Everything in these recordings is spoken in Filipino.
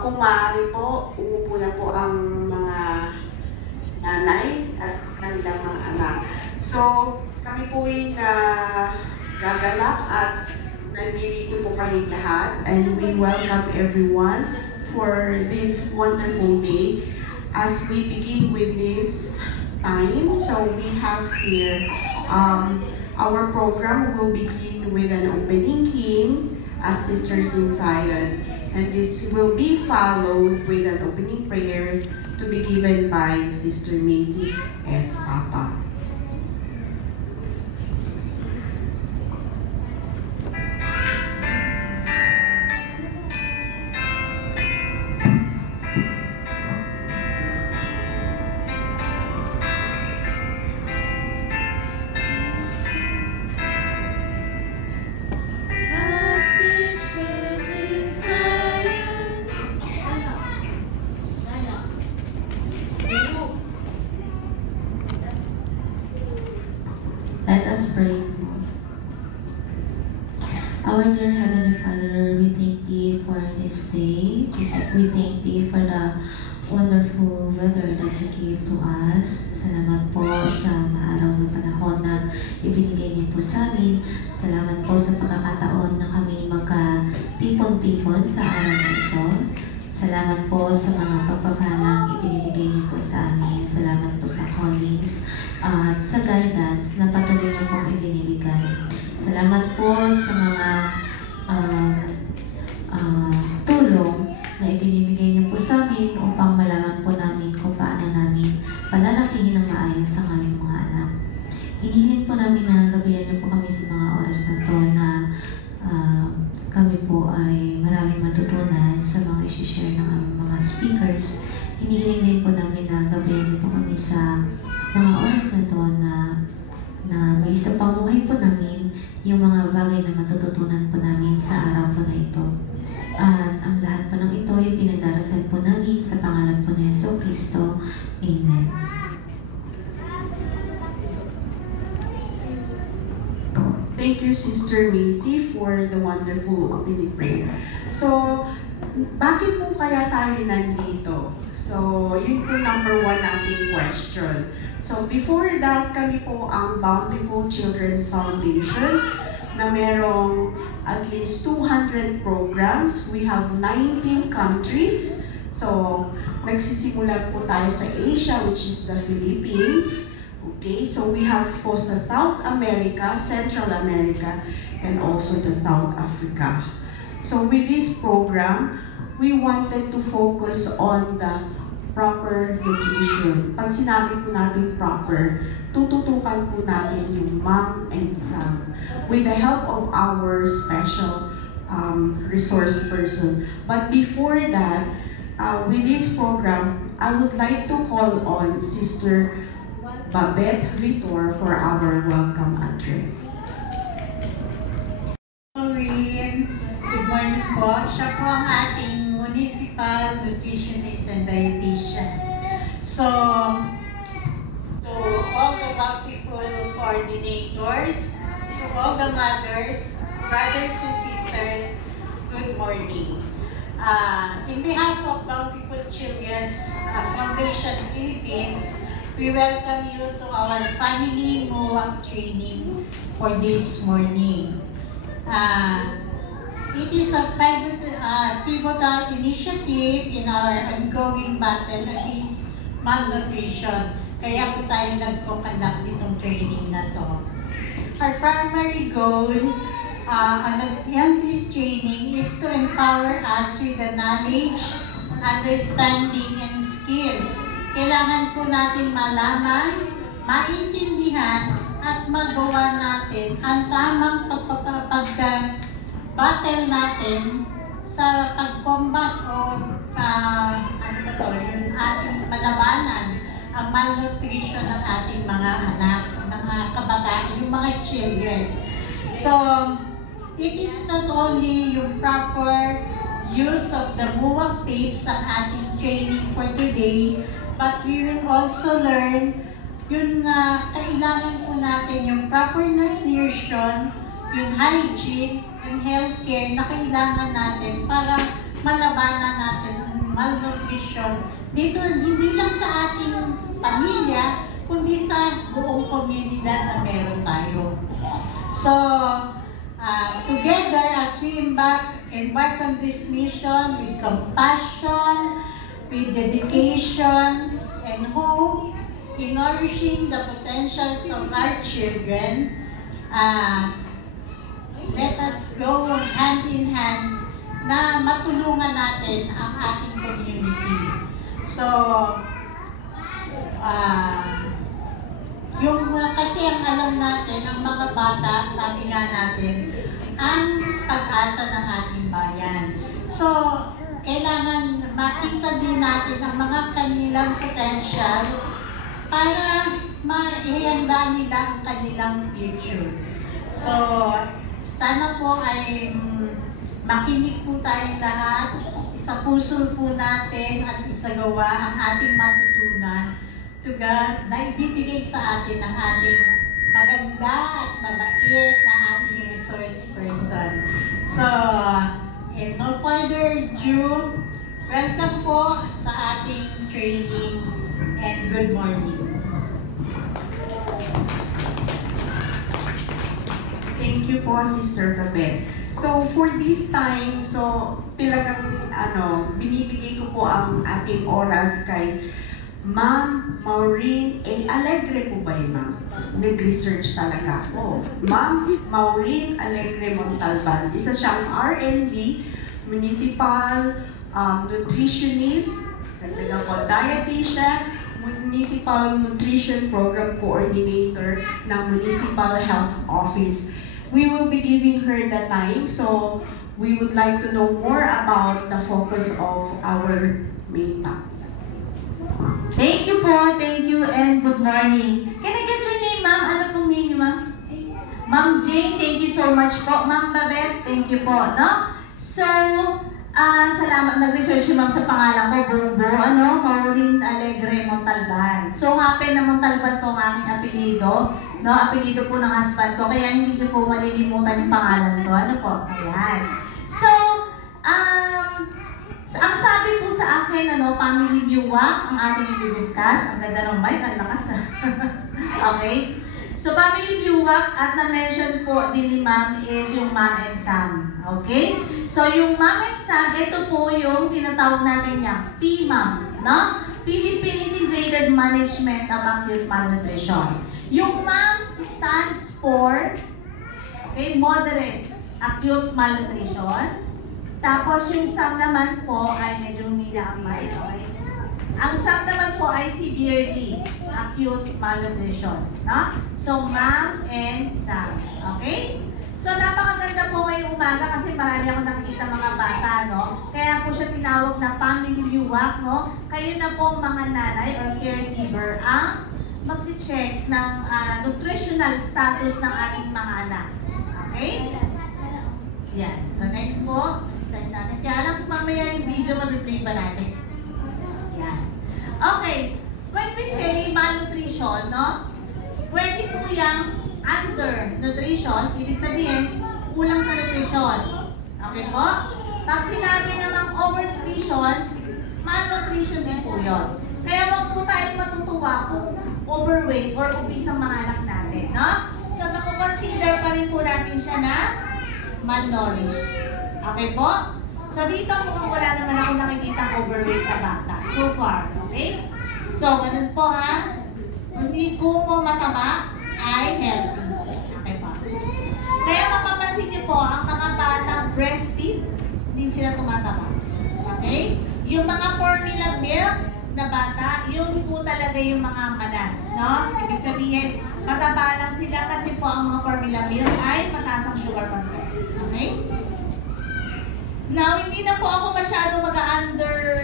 Kung maaari po, umupo na po ang mga nanay at kanilang mga anak. So, kami po ay gagalak at nandito po kami lahat, and we welcome everyone for this wonderful day. As we begin with this time, so we have here our program will begin with an opening hymn as Sisters in Zion, and this will be followed with an opening prayer to be given by Sister Macy S. Papa. Let us pray. Our dear Heavenly Father, we thank Thee for this day. We thank Thee for the wonderful weather that You gave to us. Salamat po sa maaraw na panahon na ibinigay Niyo po sa amin. Salamat po sa pagkakataon na kami magka-tipon-tipon sa araw na ito. Salamat po sa mga pagpapalang ibinibigay Niyo po sa amin. Salamat po sa callings at sa guidance na patuloy Niyo pong ibinibigay. Salamat po sa mga tulong na ibinibigay Niyo po sa amin upang malaman po namin kung paano namin palalakihin ng maayos ang aming mga anak. Hinihiling po namin na gabayan Niyo po kami sa mga oras na to na kami po ay maraming matutunan sa mga isi-share ng aming mga speakers. Hinihiling din po namin na gabayan Niyo po kami sa mga oras na to na may sa pamuhay po namin yung mga bagay na matututunan po namin sa araw po na ito. At ang lahat po ng ito ay pinagdarasal po namin sa pangalan po ni Jesucristo. Amen. Thank you, Sister Macy, for the wonderful opening prayer. So, bakit po kaya tayo nandito? So, yun po number one nating question. So, before that, kami po ang Bountiful Children's Foundation na merong at least 200 programs. We have 19 countries. So, nagsisimula po tayo sa Asia, which is the Philippines. Okay, so we have po sa South America, Central America, and also the South Africa. So with this program, we wanted to focus on the proper nutrition. Pag sinabi po natin proper, tututukan po natin yung mom and son with the help of our special resource person. But before that, with this program, I would like to call on Sister Babette Vitor for our welcome address. Maureen, good morning po. Siya po ang ating municipal nutritionist and dietitian. So, to all the bountiful coordinators, to all the mothers, brothers and sisters, good morning. In behalf of Bountiful Children's Foundation Philippines, we welcome you to our family MOAC training for this morning. It is a pivotal initiative in our ongoing battle against malnutrition. Kaya po tayo nagko-conduct itong training na to. Our primary goal on this training is to empower us with the knowledge, understanding, and skills. Kailangan po natin malaman, maintindihan, at magawa natin ang tamang pag-battle natin sa pag-combat o yung ating malabanan ang malnutrition ng ating mga anak, mga kabataan, yung mga children. So, it is not only yung proper use of the MOAC tapes ang ating training for today, but we will also learn yung kailangan po natin yung proper nutrition, yung hygiene, yung healthcare na kailangan natin para malabanan natin ang malnutrition dito, hindi lang sa ating pamilya, kundi sa buong komunidad na meron tayo. So, together as we embark on this mission with compassion, with dedication, and hope, in nourishing the potentials of our children, let us go hand in hand na matulungan natin ang ating community. So, kasi ang alam natin, ang mga bata, sabi nga natin, ang pag-asa ng ating bayan. So, kailangan makita din natin ang mga kanilang potentials para maihanda nila ang kanilang future. So, sana po ay makinig po tayong lahat, isa puso po natin at isagawa ang ating matutunan to God na ibibigay sa atin ng ating maganda at mabait na ating resource person. So, in no further ado, welcome po sa ating training and good morning. Thank you po, Sister Babette. So, for this time, talagang binibigay ko po ang ating oras kay Ma'am Maureen A. Alegre po ba yun, ma'am? Nag-research talaga ako. Ma'am Maureen Alegre Montalban. Isa siyang RNV, Municipal Nutritionist, talagang po dietitian, Municipal Nutrition Program Coordinator ng Municipal Health Office. We will be giving her the time, so we would like to know more about the focus of our main topic. Thank you po, thank you, and good morning. Can I get your name, ma'am? Ano pong name niyo, ma'am? Ma'am Jane, thank you so much po. Ma'am Babette, thank you po, no? So, salamat, nag-research si ma'am sa pangalan ko, Bumbo, Maureen Alegre Montalban. So, happen na Montalban po ang aking apelido, no? Apelido po ng husband ko, kaya hindi niyo po malilimutan yung pangalan ko. Ano po? Ayan. So, ang sabi po sa akin, family view ang ating i-discuss. Ang ganda ng mic, ang lakas. Okay? So, family view at na-mention po din ni ma'am is yung Mom and Sam. Okay? So, yung Mom and Sam, ito po yung tinatawag natin niya, PMAM, no? Philippine Integrated Management of Acute Malnutrition. Yung MAM stands for, moderate acute malnutrition. Tapos yung SAM naman po ay medyo humila-amay. Okay? Ang SAM naman po ay severely acute malnutrition. No? So, MAM and SAM. Okay? So, napakaganda po ngayong umaga kasi marami akong nakikita mga bata, no? Kaya po siya tinawag na family viewak, no? Kayo na po mga nanay or caregiver ang mag-check ng nutritional status ng ating mga anak. Okay? Yan. So, next po. Slide natin. Kaya alam ko mamaya yung video ma-replay pa natin. Yan. Okay. When we say malnutrition, no? Pwede po yung undernutrition, ibig sabihin, kulang sa nutrition. Okay po? Pag sinabi namang overnutrition, malnutrition din po yun. Kaya wag po tayong matutuwa kung overweight or obese ang mga anak natin, no? So, makukonsider pa rin po natin siya na malnourished. Okay po? So, dito mukhang wala naman ako nakikita overweight sa bata. So far, okay? So, ganun po ha. Hindi kung mataba ay healthy. Okay po. Kaya mapapansin niyo po, ang mga batang breastfeed, hindi sila tumataba. Okay? Yung mga formula milk na bata, yun po talaga yung mga manas. No? Ibig sabihin, mataba lang sila kasi po ang mga formula milk ay mataas ang sugar content. Okay? Now, hindi na po ako masyado mag-under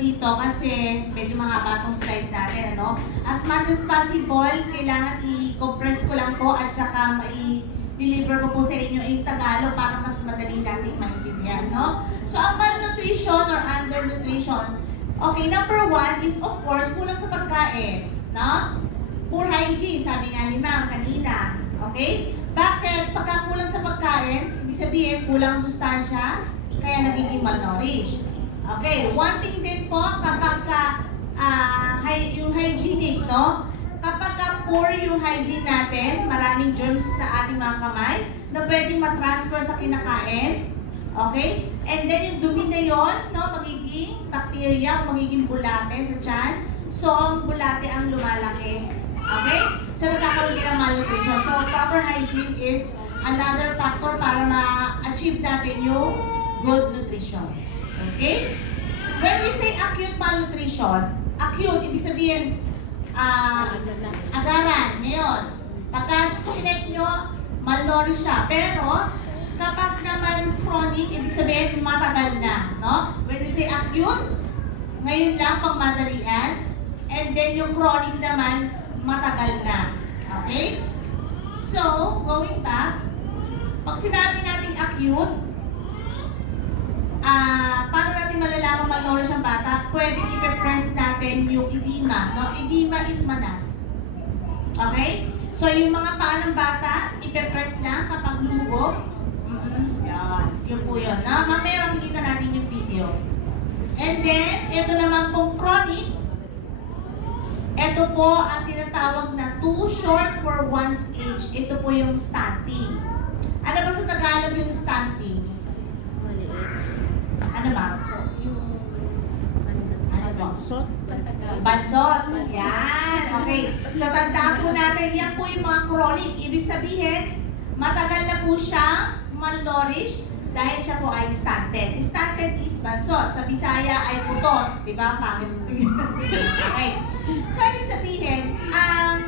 dito kasi medyo mga batong slide natin, ano? As much as possible, kailangan i-compress ko lang po at saka i-deliver ko po sa inyo in Tagalog para mas madali natin maintindihan, no? So, ang malnutrition or undernutrition, okay, number one is of course, kulang sa pagkain, no? Poor hygiene, sabi nga ni ma'am kanina, okay? Bakit? Pagka kulang sa pagkain, ibig sabihin, kulang sustansya, kaya nagiging malnourished. Okay, one thing din po kapag yung hygienic, no? Kapag poor yung hygiene natin, maraming germs sa ating mga kamay na pwedeng matransfer sa kinakain. Okay? And then yung dumi na yon, no, magiging bacteria, magiging bulate sa tiyan. So, ang bulate ang lumalaki. Okay? So, nagkakaroon din ng malnutrition. So, proper hygiene is another factor para ma-achieve natin yung good nutrition. Okay? When we say acute malnutrition, acute, ibig sabihin, agaran, ngayon. Pagka sinek nyo, malnourished siya. Pero, kapag naman chronic, ibig sabihin, matagal na. No? When we say acute, ngayon lang, pangmadalian. And then, yung chronic naman, matagal na. Okay? So, going back, pag sinabi natin acute, paano natin malalaman malnourished ang bata? Pwede i-press natin yung edema. No? Edema is manas. Okay? So, yung mga paa ng bata, i-press lang kapag lumubog. Yan. Yun po yun. No? Mamaya makikita natin yung video. And then, ito naman pong chronic. Ito po ang tinatawag na too short for one's age. Ito po yung stunting. Ano ba sa Tagalog yung stunting? Ano ba? Ano ba? Bansot. Yan. Okay. So, tandaan po natin, yan po yung mga chronic. Ibig sabihin, matagal na po siya malnourished dahil siya po ay stunted. Stunted is bansot. Sa Bisaya ay putot. Diba? Pangit. Okay. So, ibig sabihin, ang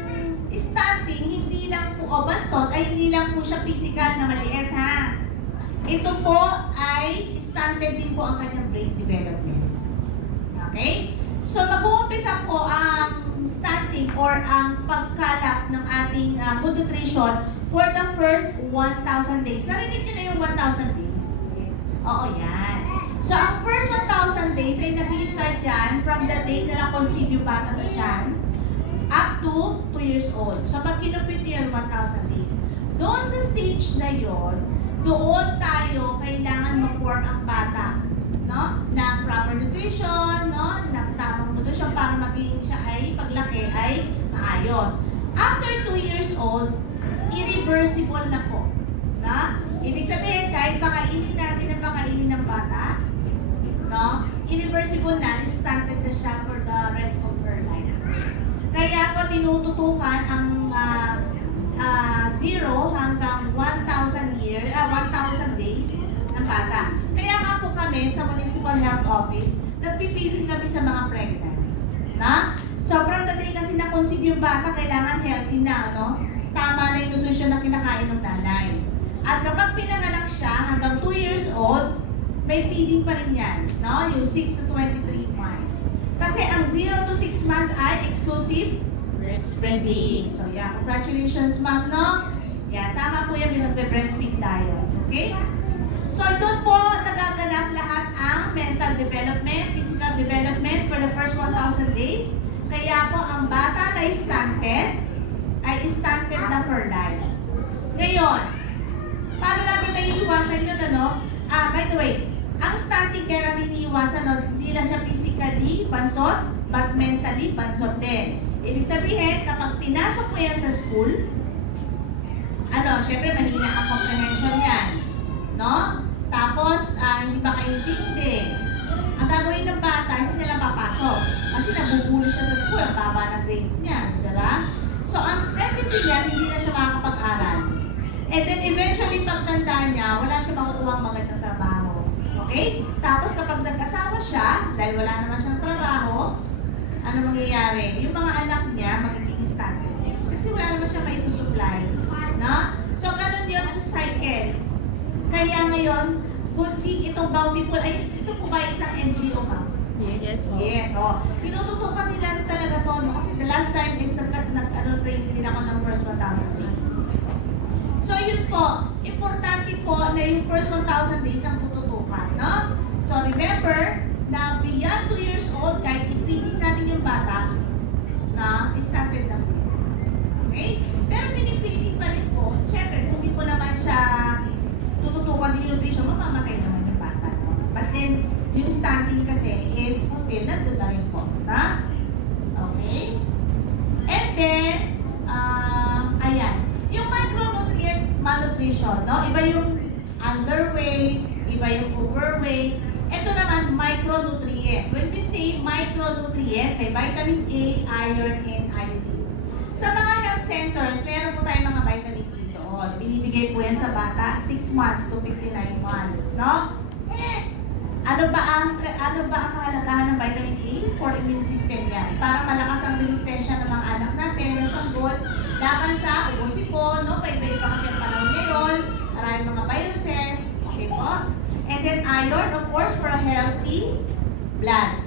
stunting, hindi lang po, o bansot, ay hindi lang po siya physical na maliit, ha? Ito po ay stunted din po ang kanyang brain development. Okay? So, mag-uumpisa po ang stunting or ang pagkalap ng ating good nutrition for the first 1,000 days. Narinig nyo na yung 1,000 days? Oo, yan. So, ang first 1,000 days ay nag-i-start yan from the day na na-conceive yung bata sa tiyan up to 2 years old. So, pag kinupit niyo yung 1,000 days, doon sa stage na yon, doon tayo kailangan mag-form ang bata, no? Ng proper nutrition, no? Ng tamang nutrition para maging siya ay paglaki ay maayos. After 2 years old, irreversible na po. Na? Ibig sabihin, kahit pakainin natin ang pakainin ng bata, no? Irreversible na, stunted na siya for the rest of her life. Kaya po tinututukan ang 0 hanggang 1,000 days ng bata. Kaya nga po kami sa Municipal Health Office, nagpipiling kami sa mga pregnant. Na? Sobrang dali kasi na-conceive yung bata, kailangan healthy na, no? Tama na yung nutrition na kinakain ng nanay. At kapag pinanganak siya, hanggang 2 years old, may feeding pa rin yan, no? Yung 6 to 23 months. Kasi ang 0 to 6 months ay exclusive breastfeeding. So, yeah, congratulations, ma'am, no? Yeah, tama po yan yung nagbe-breastfeed tayo. Okay? So, doon po nagaganap lahat ang mental development, physical development for the first 1,000 days. Kaya po, ang bata na stunted ay stunted na for life. Ngayon, paano natin may iwasan yun, ano? By the way, ang stunting kaya natin iiwasan, no? Hindi lang siya physically bansot, but mentally bansot din. Ibig sabihin, kapag pinasok mo yan sa school, syempre mahina ang comprehension yan. No? Tapos, hindi ba kayo intindi? Ang gagawin ng bata, hindi na lang papasok. Kasi nabubuli siya sa school, ang baba ng grades niya. Diba? So, ang tendency niya, hindi na siya makakapag-aral. And then, eventually, pagtanda niya, wala siya makukuha ang magandang trabaho. Okay? Tapos, kapag nag-asawa siya, dahil wala naman siyang trabaho, ano mangyayari? Yung mga anak niya, magiging stunted. Kasi wala naman siya may susupply. No? So, ganun yun yung cycle. Kaya ngayon, good thing itong Bountiful, ay ito po ba isang NGO, ma'am? Yes. Yes. So, tinututukan nila talaga to, no? Kasi the last time is training din ako ng first 1,000 days. So, yun po. Importante po na yung first 1,000 days ang tututukan, no? So, remember, na beyond 2 years old, kahit i-feeding natin yung bata, na stunted na po. Okay? Pero pinipiling pa rin po, syempre, kung hindi po naman siya tututukan din yung nutrition, mamamatay naman yung bata. No? But then, yung stunting kasi malnutrition, no? Iba yung underweight, iba yung overweight. Ito naman, micronutrient. When we say micronutrient, may vitamin A, iron, and iodine. Sa mga health centers, meron po tayong mga vitamin E doon. Binibigay po yan sa bata, 6 months to 59 months, no? Ano ba ang kahalagahan ng vitamin A? For immune system yan. Para malakas ang resistensya ng mga anak natin, ng sanggol, laban sa ubo-sipon, no? Paiba-iba kasi ang panahon ngayon, maraming mga viruses, okay po? And then iron, of course, for a healthy blood.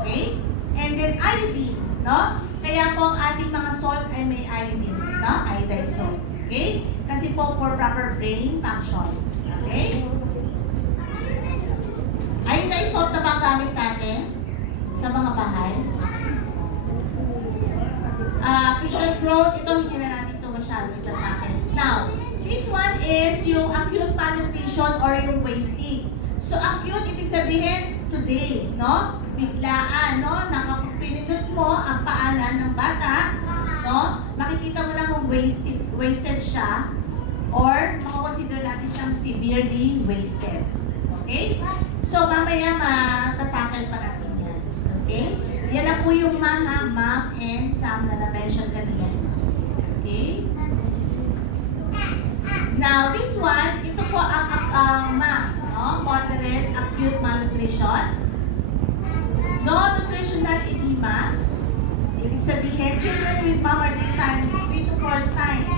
Okay? And then iodine, no? Kaya po ang ating mga salt ay may iodine, no? Iodized salt. Okay? Kasi po for proper brain function. Okay? Iodized salt na ba ang gamit natin sa mga bahay? Picture growth, ito hindi na natin ito masyado itatakil. Now, this one is yung acute malnutrition or yung wasting. So, acute, ibig sabihin, today, no? Biglaan, no? Nakapagpinindot mo ang paanan ng bata, no? Makikita mo na kung wasted siya or makakonsider natin siyang severely wasted. Okay? So, mamaya matatakil pa natin yan. Okay? Yan na po yung mga ma'am and Sam na na-mention kanina. Okay? Now, this one, ito po ang MAM, no? Moderate acute malnutrition. No nutritional edema. Ibig sabihin, children with MAM are 3 times, 3 to 4 times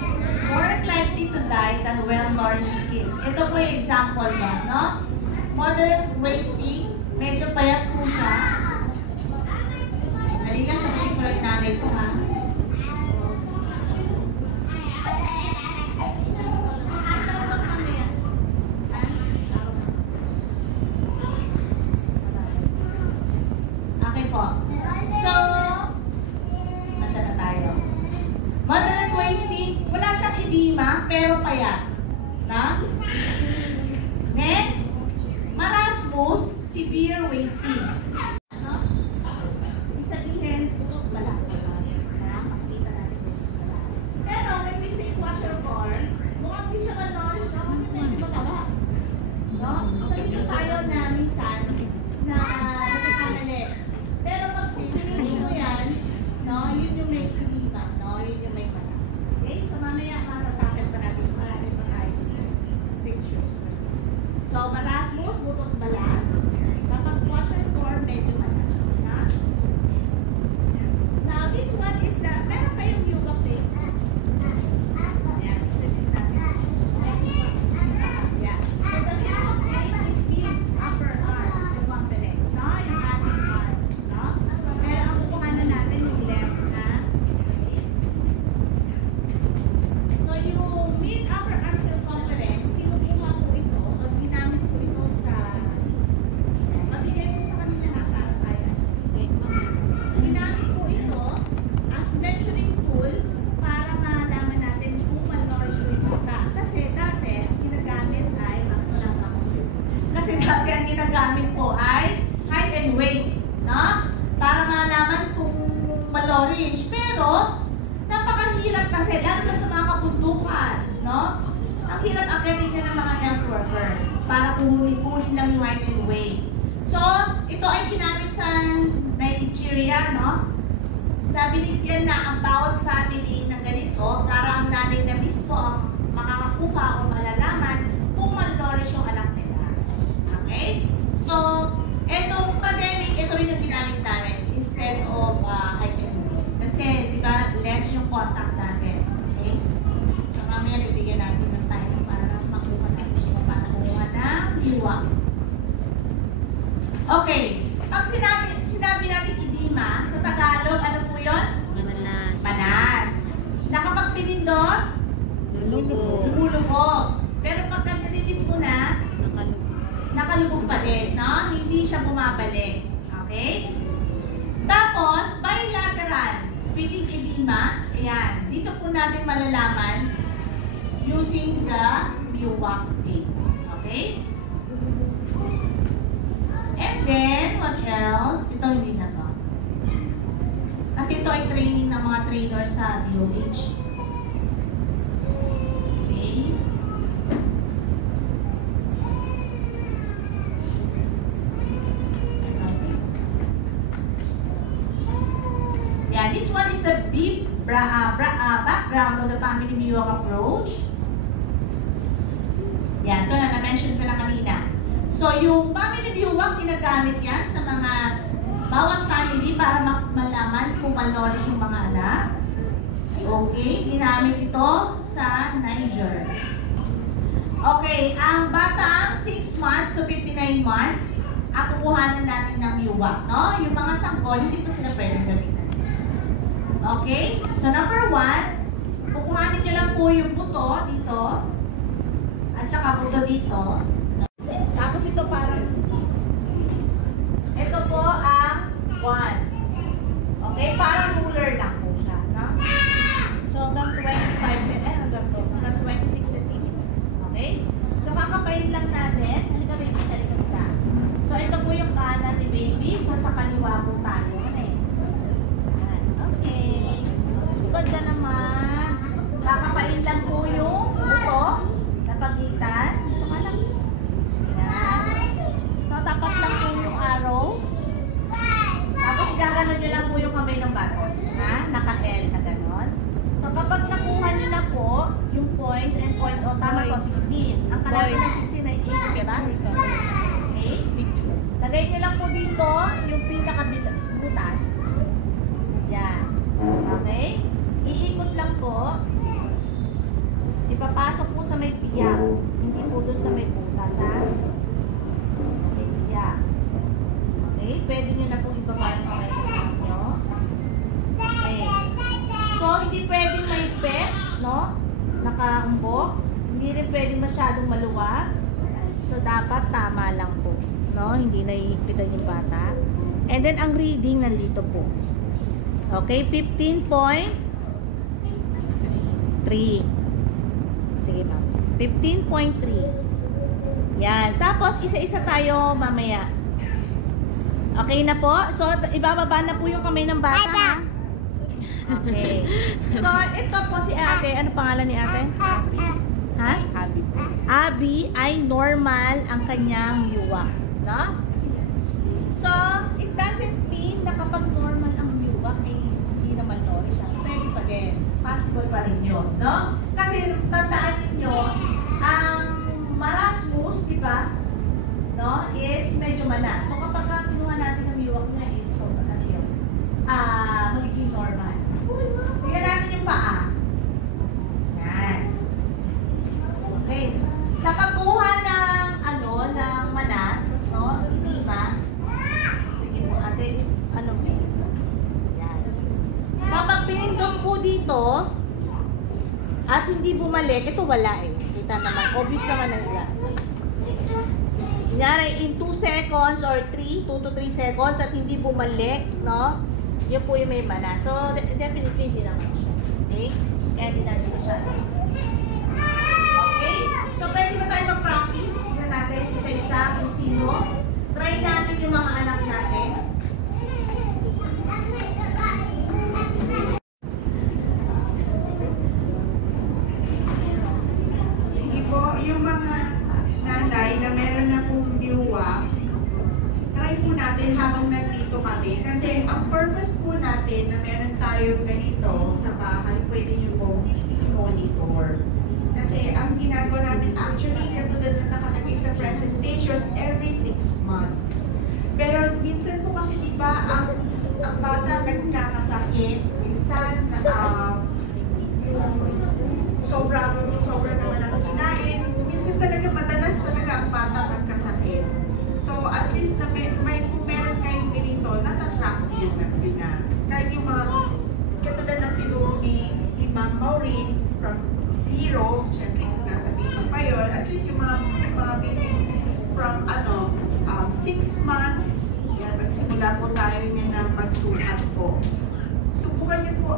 more likely to die than well-nourished kids. Ito po yung example niya, no? Moderate wasting, medyo payat po siya. Dali lang, sabihin ko lang nanay ko, ha? Okay po. So, nasa na tayo? Moderate wasting, wala siyang edema, pero payat. Na? Next, marasmus, severe wasting. No? Ibig sabihin, putok balat. Makikita natin putok balat. Pero, when we say kwashiorkor, mukhang di siya malnourished na kasi medyo mataba. No? So, dito tayo na minsan na nagkakamali. Pero pag finish mo yan, no, yun yung may edema, no? Yun yung may balas. Okay? So, mamaya matatakil pa natin. Marami pa tayo pictures. So, marasmus, butot balat. Kapag kwashiorkor, medyo malas. Na? Now, this one is the, meron kayong yubak din? Ayan, isilip natin. Yes. So, the yubak din is big upper arm circumference. No? Yung ating arm. No? Pero ang kukuhanan natin yung left na. Okay? So, yung mid upper arm circumference, kinukuha po ito. So, ginamit po ito sa, mabigay po sa kanila na para tayo. Ginamit po ito as measuring tool para malaman natin kung malnourished po ito. Kasi dati, ang ginagamit ay, kasi dati ang ginagamit po ay height and weight, no? Para malaman kung malnourished. Pero, napakahirap kasi, lalo na sa mga kabundukan, no? Ang hirap akitin niya ng mga health worker para kunin lang yung height and weight. So, ito ay ginamit sa Nigeria, no? Na binigyan na ang bawat family ng ganito para ang nanay na mismo ang makakakuha o malalaman kung malnourished yung anak nila. Okay? So, etong pandemic, ito rin yung ginamit namin instead of height and weight. Kasi, di ba, less yung contact natin. Okay? So, mamaya bibigyan natin ng time para makuha natin yung panakuha ng liwa. Okay. Pag sinabi natin edema, sa Tagalog, ano po yun? Manas. Panas. Nakapagpinindot? Lumulubog. Pero pagka nililis mo na, nakalubog pa din, no? Hindi siya bumabalik. Okay? Tapos, bilateral. Feeding edema, ayan. Dito po natin malalaman using the BIWAC tape. Okay? And then, what else? Ito hindi na to. Kasi ito ay training ng mga trainer sa DOH. Okay? Yan. This one is the background of the family Miwok approach. Yan. Ito na, na-mention ko na kanina. So, yung family Miwok, ginagamit yan sa mga bawat family para malaman kung malnourished yung mga anak. Okay. Ginamit ito sa Niger. Okay. Ang batang 6 months to 59 months, ang kukuhanan natin ng Miwok, no? Yung mga sanggol, hindi pa sila pwedeng gamitin. Okay? So, number 1, kukuhanin nyo lang po yung buto dito, at saka buto dito. Tapos ito parang, ito po ang 1. Okay? Parang ruler lang po siya, no? So, hanggang 26 centimeters. Okay? So, kakapain lang natin. Halika, baby, halika. So, ito po yung kanan ni baby. So, sa kaliwa po tayo. Okay. Ganda naman. Kakapain lang po yung buto na pagitan. Ito ka lang. Yan. So, tapat lang po yung arrow. Tapos, gaganon nyo lang po yung kamay ng bata. Ha? Naka-L na ganon. So, kapag nakuha nyo na po yung points and points, o tama to, 16. Ang kalaban na 16 ay 8, diba? Okay? Lagay nyo lang po dito yung pinaka-butas. Yan. Okay? Iikot lang po. Ipapasok po sa may piyak. Hindi po doon sa may butas, ha? Sa may piyak. Okay? Pwede nyo na po ibaba yung kamay nyo. Okay. So, hindi pwedeng may pet, no? Nakahambok. Hindi rin pwedeng masyadong maluwag. So, dapat tama lang po. No? Hindi nahihigpitan yung bata. And then, ang reading nandito po. Okay? 15.3. Sige, ma'am. 15.3. Yan. Tapos, isa-isa tayo mamaya. Okay na po? So, ibababa na po yung kamay ng bata, ha? Okay. So, ito po si ate. Ano pangalan ni ate? Ha? Abby. Abby ay normal ang kanyang Miwok. No? So, it doesn't mean na kapag normal ang Miwok ay hindi naman nourished siya. Pwede pa din. Possible pa rin yun. No? Kasi, tandaan ninyo, ang marasmus, di ba? No? Is medyo manas. So, kapag pinuha natin ang Miwok niya is, so, ano yun? Magiging normal. Tingnan natin yung paa. Yan. Okay. Sa pagkuha ng, ng manas, no? Edema. Sige po, ate, ano ba? Yan. Kapag pinindot po dito, at hindi bumalik, ito wala eh. Kita naman, obvious naman na nila. Kunyari, in 2 seconds or 2 to 3 seconds at hindi bumalik, no? Yun po yung may mana. So, definitely hindi naman siya. Okay? Kaya hindi natin siya. Okay? So, pwede ba tayo mag-practice? Tignan natin isa-isa kung sino. Try natin yung mga anak natin. Sige po, yung mga nanay na meron na pong Miwok, try po natin habang nandito kami. Kasi ang purpose po natin na meron tayong ganito sa bahay, pwede nyo pong i-monitor. Kasi ang ginagawa namin actually, katulad na nakalagay sa presentation, every 6 months. Pero minsan po kasi diba, ang bata nagkakasakit, minsan sobrang naman ang kinain, minsan talaga madalas talaga ang bata magkasakit. So at least na kung meron kayong ganito, natatrack yun na. Kahit yung mga, katulad ng tinuro ni Ma'am Maureen, from 0, syempre nasa baby pa yun, at least yung mga baby from 6 months, yan, magsimula po tayo niya ng pagsukat po. Subukan niyo po,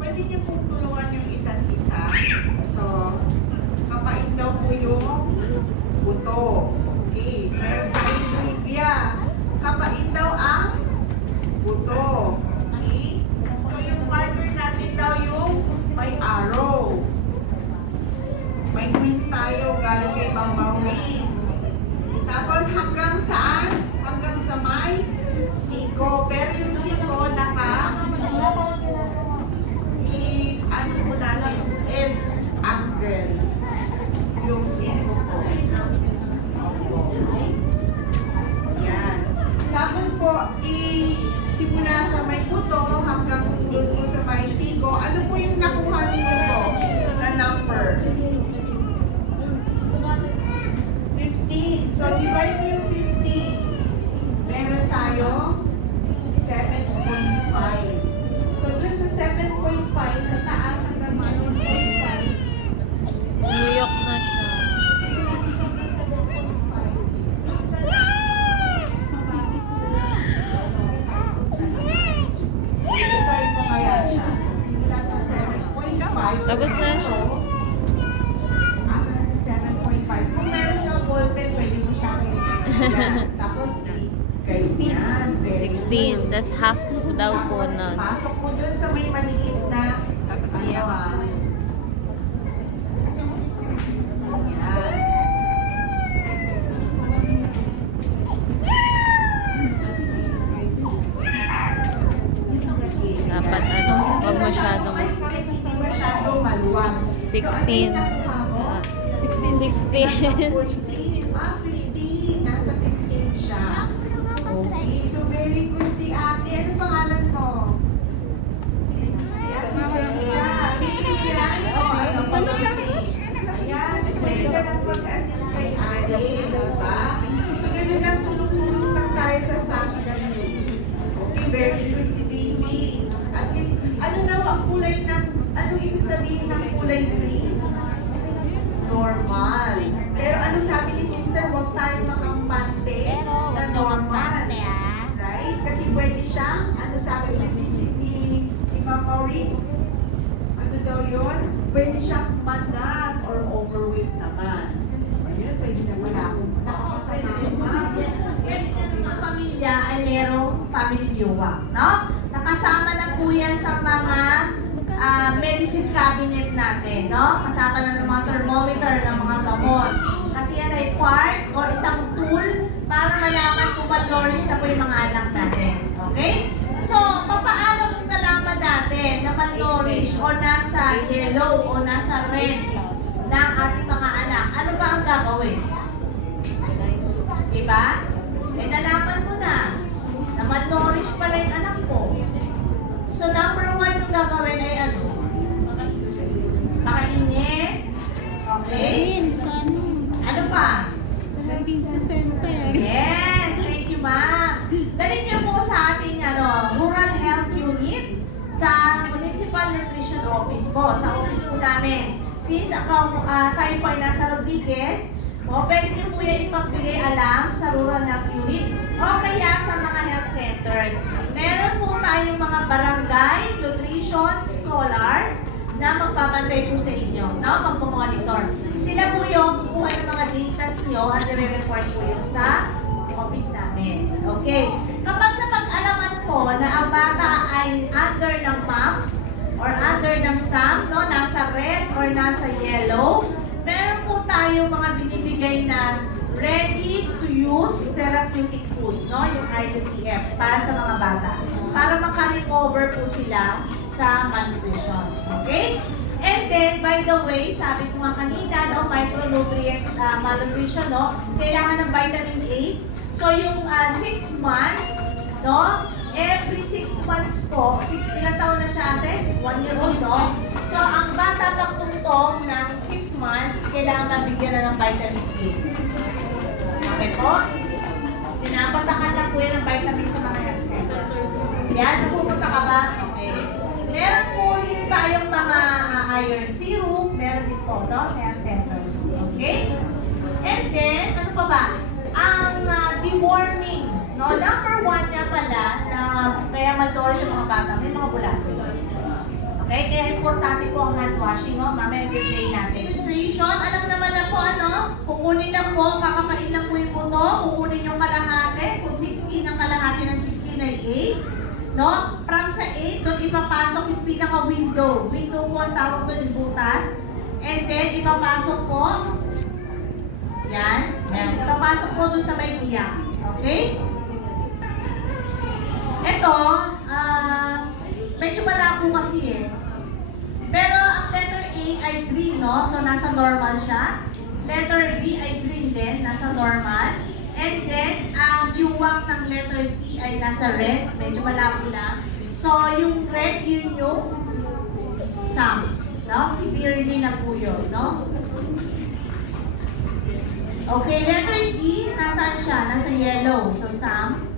pwede niyo po tulungan yung isa't isa. So, kapain daw po yung buto. Okay, meron tayo sa Libya. Kapain daw ang buto. Okay? So, yung partner natin daw yung may arrow. May quiz tayo, galing kay Ma'am Maureen. Tapos, hanggang saan? Hanggang sa may siko. Pero yung siko, tayo? 7.5. So, dun sa 7.5, sa taas hanggang 7.5, New York na siya. i-decide mo kaya siya. Simula sa 7.5. Tapos na siya. Asa na sa 7.5. Kung meron kang ballpen, pwede mo siyang tapos, ganyan. 16. Tapos half daw po nun. Pasok mo dun sa may maliit na Ayan. Dapat wag masyadong maluwag. 16. 16. 15. Nasa 15 siya. Okay, so very good si ate. Ano pangalan mo? Si Ayan, pwede ka lang mag-assist kay ate. Diba? So, ganun lang, tulong-tulong lang tayo sa family. Okay, very good si baby. At least, ano na ang kulay ng, ano ibig sabihin ng kulay green? Normal. Pero ano sabi ni sister, huwag tayo makampante na normal. Right? Kasi pwede siyang, ano sabi ni Ma'am Maureen? Ano daw yun? Pwede siyang manas or overweight naman. Ayun, pwede naman ako. Pwede na ng mga pamilya ay merong family yuwak, no? Nakasama na po yan sa mga medicine cabinet natin, no? Kasama na ng mga thermometer, ng mga gamot. Kasi yan ay part o isang tool para malaman kung malnourished na po yung mga anak natin. Okay? So, paano kung nalaman natin na malnourished o nasa yellow o nasa red ng ating mga anak? Ano ba ang gagawin? Diba? May nalaman mo na malnourished pala yung anak ko. So, number 1 yung gagawin ay ano? Makainit. Okay? Ano pa? Yes! Thank you, ma'am. Dalhin niyo po sa ating Rural Health Unit sa Municipal Nutrition Office po, sa office po namin. Since tayo po ay nasa Rodriguez, pwede niyo po yan ipagbigay alam sa Rural Health Unit o kaya sa mga health centers. Meron po tayong mga barangay nutrition scholars na magpapantay po sa inyo, no? Magpumonitor. Sila po yung kukuha ng mga data niyo at nire-report po yun sa office namin. Okay. Kapag napag-alaman ko na ang bata ay under ng MAM or under ng SAM, no? Nasa red or nasa yellow, meron po tayong mga binibigay na ready-to-use therapeutic food, no? Yung RUTF, para sa mga bata. Para makarecover po sila sa malnutrition. Okay? And then, by the way, sabi ko nga kanina, no, micronutrient malnutrition, no? Kailangan ng vitamin A. So, yung 6 months, no? Every 6 months po, 6 ilang taon na siya ate? 1 year old, no? So, ang bata pagtungtong ng 6 months, kailangan mabigyan na ng vitamin A. Okay po? Pinapatakan lang po yan ng vitamin sa mga health center. Yan, napupunta ka ba? Okay. Meron po din tayong mga iron serum, meron din po, no? Sa health centers. Okay? And then, ano pa ba? Ang deworming, no? Number 1 niya pala, na kaya malnourished yung mga bata, may mga bulate. Okay? Kaya importante po ang hand washing, no? Mamaya i-play natin. Nutrition, alam naman na po, ano? Kukunin lang po, kakakain lang po yung puto, kukunin yung kalahati, kung 16 ang kalahati ng 16 ay 8. No? From sa 8, doon ipapasok yung pinaka-window. Window po ang tawag doon yung butas. And then, ipapasok po. Yan. Yan. Ipapasok po doon sa may biyak. Okay? Ito, medyo malabo kasi eh. Pero ang letter A ay green, no? So, nasa normal siya. Letter B ay green din, nasa normal. And then, ang yuwak ng letter C ay nasa red. Medyo malabo na. So, yung red, yun yung SAM. No? Severely na po yun, no? Okay, letter D, nasaan siya? Nasa yellow. So, SAM.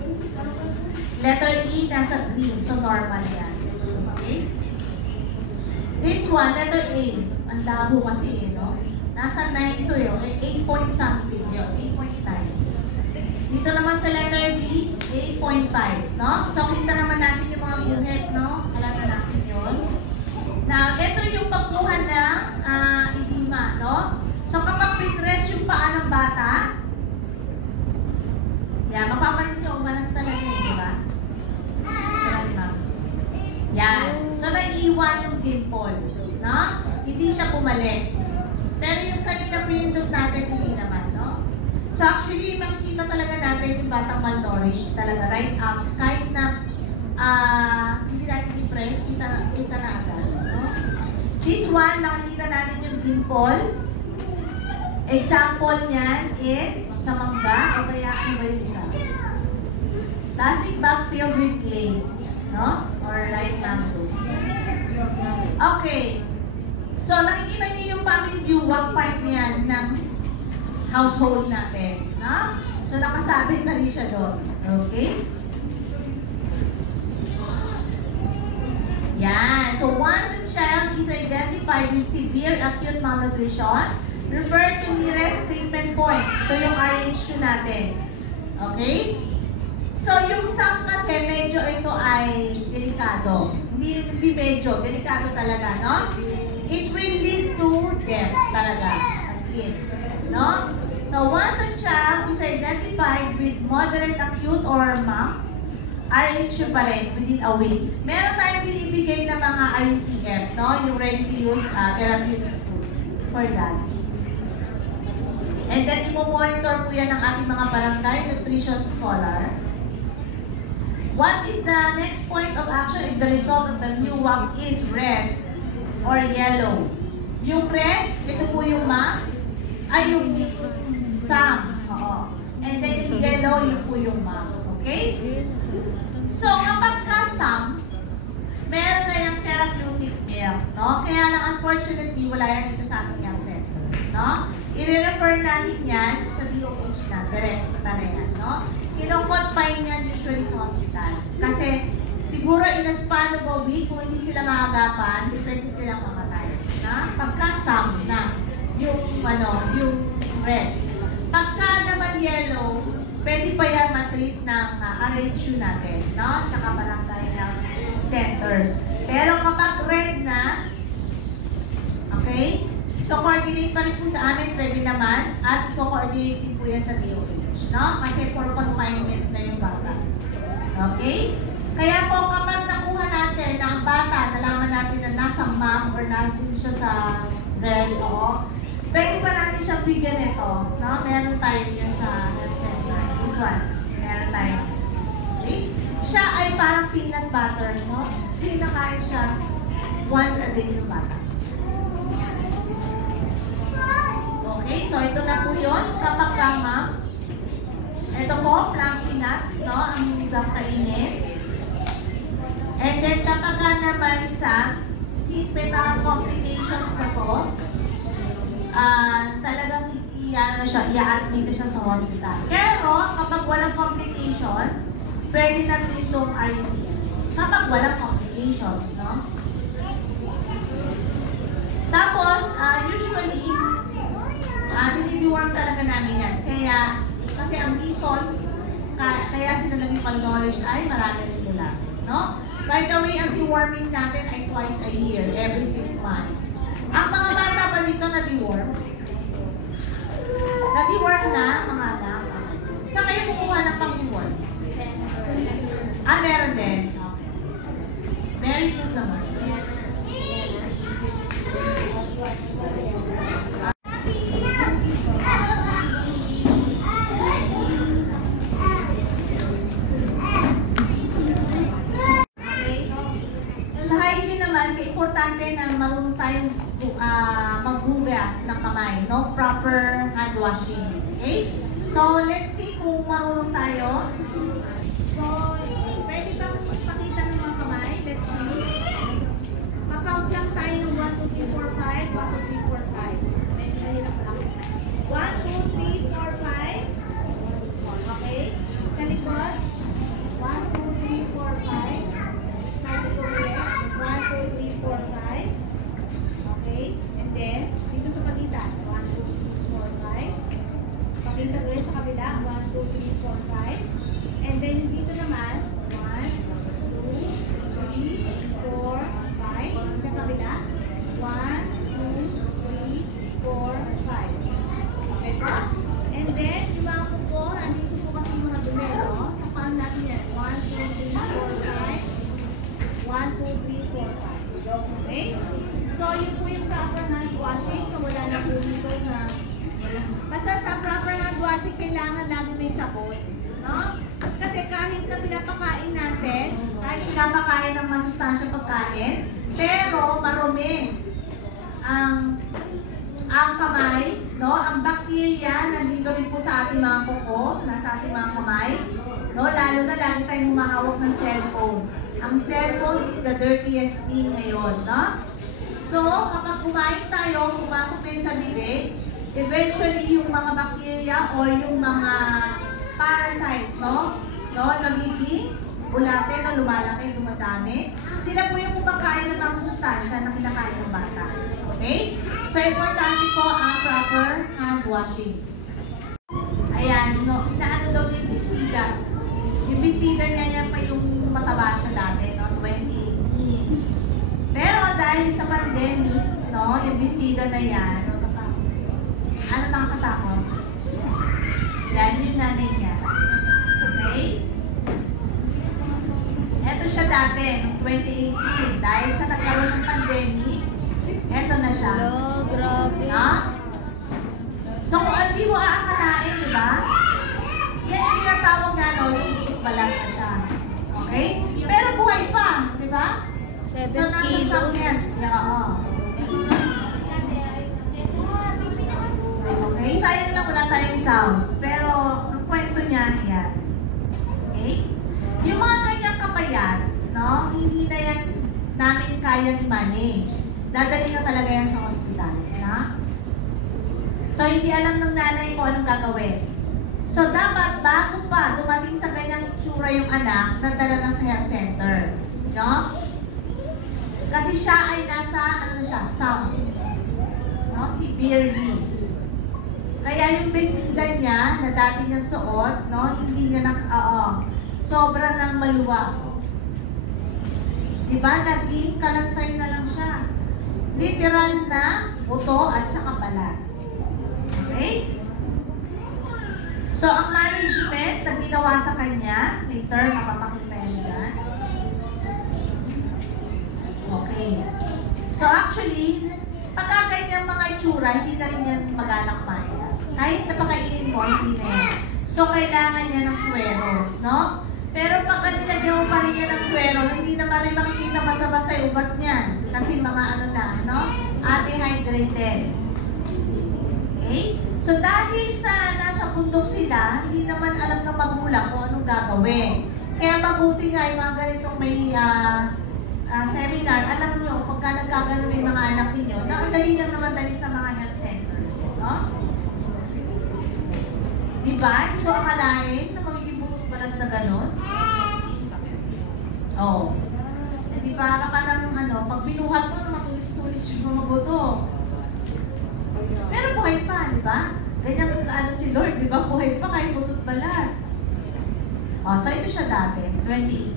Letter E, nasa green. So, normal yan. Okay? This one, letter A. Ang labo kasi no? Nasa 9 to yun. 8 point something yun. 8.9. Dito naman sa letter B, 8.5. No? So, kita naman natin yung mga unit, no? Alam na natin yun. Now, ito yung pagkuha ng edema, no? So, kapag pinrest yung paa ng bata, yan, mapapansin nyo, umalas talaga yun, di ba? Yan. So, naiwan yung dimple. No? Hindi siya pumalik. Pero yung kanina pinindot natin, hindi naman, no? So, actually, makikita talaga natin yung batang malnourished talaga right up. Kahit na hindi natin i-press, kita na agad. No? This one, nakikita natin yung dimple. Example niyan is sa mangga o kaya ano ba yung isa? Plastic bag filled with clay. No? Or light mango. Okay. So, nakikita niyo yung family view, walk part niyan ng household natin. No? So, nakasabit na rin siya doon. Okay? Yan. So, once a child is identified with severe acute malnutrition, refer to nearest treatment point. Ito yung RH2 natin. Okay? So, yung SAM kasi, medyo ito ay delikado. Hindi medyo, delikado talaga, no? It will lead to death talaga, as in. No? So, once a child is identified with moderate acute or MAC, RH2 pa rin, within a week. Meron tayong binibigay na mga RUTF, no? Yung ready-to-use therapeutic food for that. And then, i-monitor po yan ng ating mga barangay nutrition scholar. What is the next point of action if the result of the new WAC is red or yellow? Yung red, ito po yung MAC, ay yung SAM. Oo. And then yung yellow, yun po yung MAC. Okay? So, kapag ka-SAM, meron na yung therapeutic milk, no? Kaya lang, unfortunately, wala yan dito sa ating health center, no? I-refer natin yan sa DOH na, direct na yan, no? Kino-confine yan usually sa hospital. Kasi, siguro in a span of a week, kung hindi sila maagapan, pwede silang mamatay, na? Pagka-SAM na, yung red. Pagka naman yellow, pwede pa yan matreat ng RHU natin, no? Tsaka barangay health centers. Pero kapag red na, okay, to-coordinate pa rin po sa amin, pwede naman, at to-coordinate din po yan sa DOH, no? Kasi for confinement na yung bata. Okay? Kaya po kapag nakuha natin na ang bata, nalaman natin na nasa MAM or nandun siya sa red, pwede pa natin siya bigyan ito, no? Meron tayo yan sa health center. This one, meron tayo. Okay? Siya ay parang peanut butter, no? Kinakain siya once a day yung bata. Okay, so ito na po yun. Kapag ka, ma'am, ito po, plain peanut, no? Ang kainin. And then kapag ka naman sa since may mga complications na po, talagang i-admit siya sa hospital. Pero kapag walang complications, pwede natin itong RT. Kapag walang complications, no? Tapos, usually, dinideworm talaga namin yan. Kaya, kasi ang reason, kaya sila naging malnourished ay marami rin nila. No? By the way, ang deworming natin ay twice a year, every 6 months. Ang mga bata ba dito na-deworm? Na-deworm na, mga anak. Saan kayo kumuha ng pang-deworm? Meron din. Very good naman. Importante na marunong tayong maghugas ng kamay, no? Proper hand washing. Okay? So, let's see kung marunong tayo. So, pwede bang pakita ng mga kamay? Let's see. Makount lang tayo ng 1, 2, 3, 4, 5. 1, 2, 3, 4, 5. Medyo hirap lang. 1, 2, 3, 4, 5. Okay? Sa likod. 1, 2, 3, Okay? So, yun po yung proper hand washing. So, wala na po dito na basta sa proper hand washing, kailangan lagi may sabon. No? Kasi kahit na pinapakain natin, kahit pinapakain ng masustansyang pagkain, pero marumi ang kamay, no? Ang bacteria nandito rin po sa ating mga kuko, nasa ating mga kamay, no? Lalo na lagi tayong humahawak ng cellphone. Ang cellphone is the dirtiest thing ngayon, no? So, kapag kumain tayo, pumasok tayo sa bibig, eventually yung mga bacteria o yung mga parasite, no? Nagiging bulate na lumalaki, dumadami. Sila po yung kumakain ng mga sustansya na kinakain ng bata. Okay? So, importante po ang proper hand washing. Ayan, no? Inaano daw yung bestida. Yung bestida niya pa yung mataba siya dati, no? 2018. Pero dahil sa pandemic, no? Yung bestida na yan, ano nakakatakot? Yan yung nanay niya. Okay? Ito siya dati, noong 2018. Dahil sa nagkaroon ng pandemic, eto na siya. Hello, grabe. No? So kung hindi mo aakalain, di ba? Yan yung tinatawag na, no? Yung balat na siya. Okay? Pero buhay pa, di ba? 7 So nasa kilos. sakyan. Yeah, oo. Okay? Sayang lang wala tayong sounds. Pero ang kwento niya, yan. Okay? Yung mga ganyang kapayat, no? Hindi na yan namin kaya i-manage. Dadali na talaga yan sa hospital. Na? So, hindi alam ng nanay ko anong gagawin. So, dapat bago pa dumating sa ganyang itsura yung anak, nagdala ng sa health center. No? Kasi siya ay nasa, ano siya, sound. No? Severely. Kaya yung bestida niya, na dati niya suot, no? Hindi niya sobra ng maluwag. Diba? Naging kalansay na lang siya. Literal na buto at saka balat. Okay? So, ang management na ginawa sa kanya, later, mapapakita yan dyan. Okay. So, actually, pagka ganyang mga itsura, hindi na rin yan mag-anak maya. Kahit napakainin mo, hindi na yan. So, kailangan niya ng swero, no? Pero pag nilagyan mo pa rin niya ng swero, hindi naman rin makikita basa-basa yung ugat niyan. Kasi mga ano na, no? Dehydrated. Okay? So dahil sa nasa bundok sila, hindi naman alam ng magulang kung anong gagawin. Kaya mabuti nga yung mga ganitong may seminar, alam nyo, pagka nagkagano yung mga anak ninyo, nakadali lang naman dali sa mga health centers. No? Diba? Hindi ko akalain na magiging bukod pa lang na gano'n. Oo. Oh. Di para ka lang, pag binuhat mo, matulis-tulis yung mga buto. Pero buhay pa, di ba? Ganyan si Lord, di ba? Buhay pa kahit butot balat. Oh, so ito siya dati, 2018.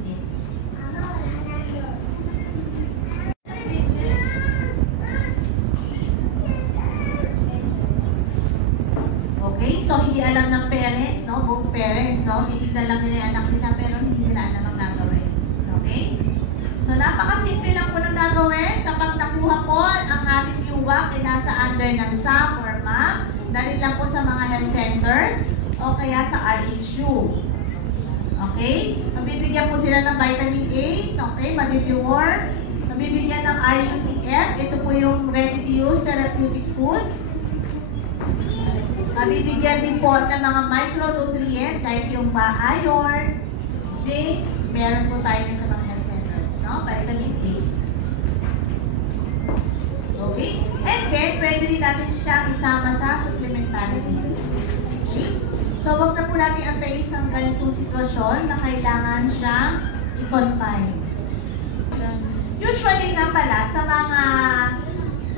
Okay, so hindi alam ng parents, no? Both parents, no? Titignan lang nila yung anak nila, pero hindi nila alam ang gagawin. Okay? So, napakasimple lang po ng gagawin. Kapag nakuha po ang ating yuwak ay nasa under ng SAM or MAM, dali lang po sa mga health centers o kaya sa RHU. Okay? Mabibigyan po sila ng vitamin A, okay? Maditiwar. Mabibigyan ng RUTF. Ito po yung ready-to-use therapeutic food. Mabibigyan din po ng mga micronutrient like yung iron, zinc. Meron po tayo sa mga health centers, no? Vitamin A. Okay? And then, pwede rin natin siyang isama sa supplementarity. Okay? So, wag na po natin antayin sa ganitong sitwasyon na kailangan siyang i-confine. Usually nga pala, sa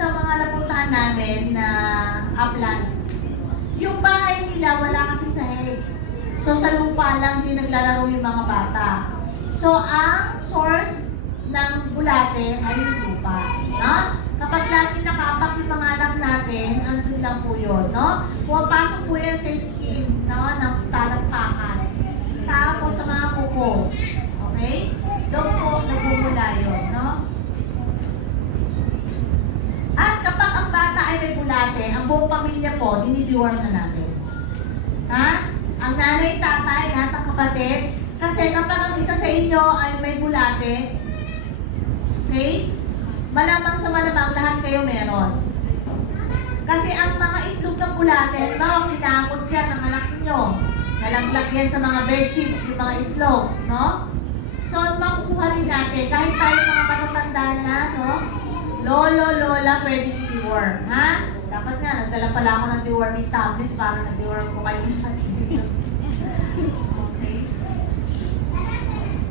mga napuntahan namin na upland, yung bahay nila wala kasing sahig. So, sa lupa lang din naglalaro yung mga bata. So, ang source ng bulate ay yung lupa. No? Kapag lagi nakaapak yung mga anak natin, andun lang po yun. No? Pumapasok po yan sa skin, no? Ng talampakan. Tapos sa mga kuko. Okay? Doon po nagmumula yun. No? pamilya po, dinideworm na natin. Ha? Ang nanay, tatay, lahat ng kapatid, kasi kapag ang isa sa inyo ay may bulate, okay? Malamang sa malamang lahat kayo meron. Kasi ang mga itlog ng bulate, kinakot yan ng anak nyo. Nalaglag yan sa mga bedsheet, yung mga itlog, no? So, makukuha rin natin, kahit tayo mga matatanda na, no? Lolo, lola, pwede i-deworm, ha? Dapat nga, nagdala pala ako ng deworming tablets para na-deworm ko kayo. Okay?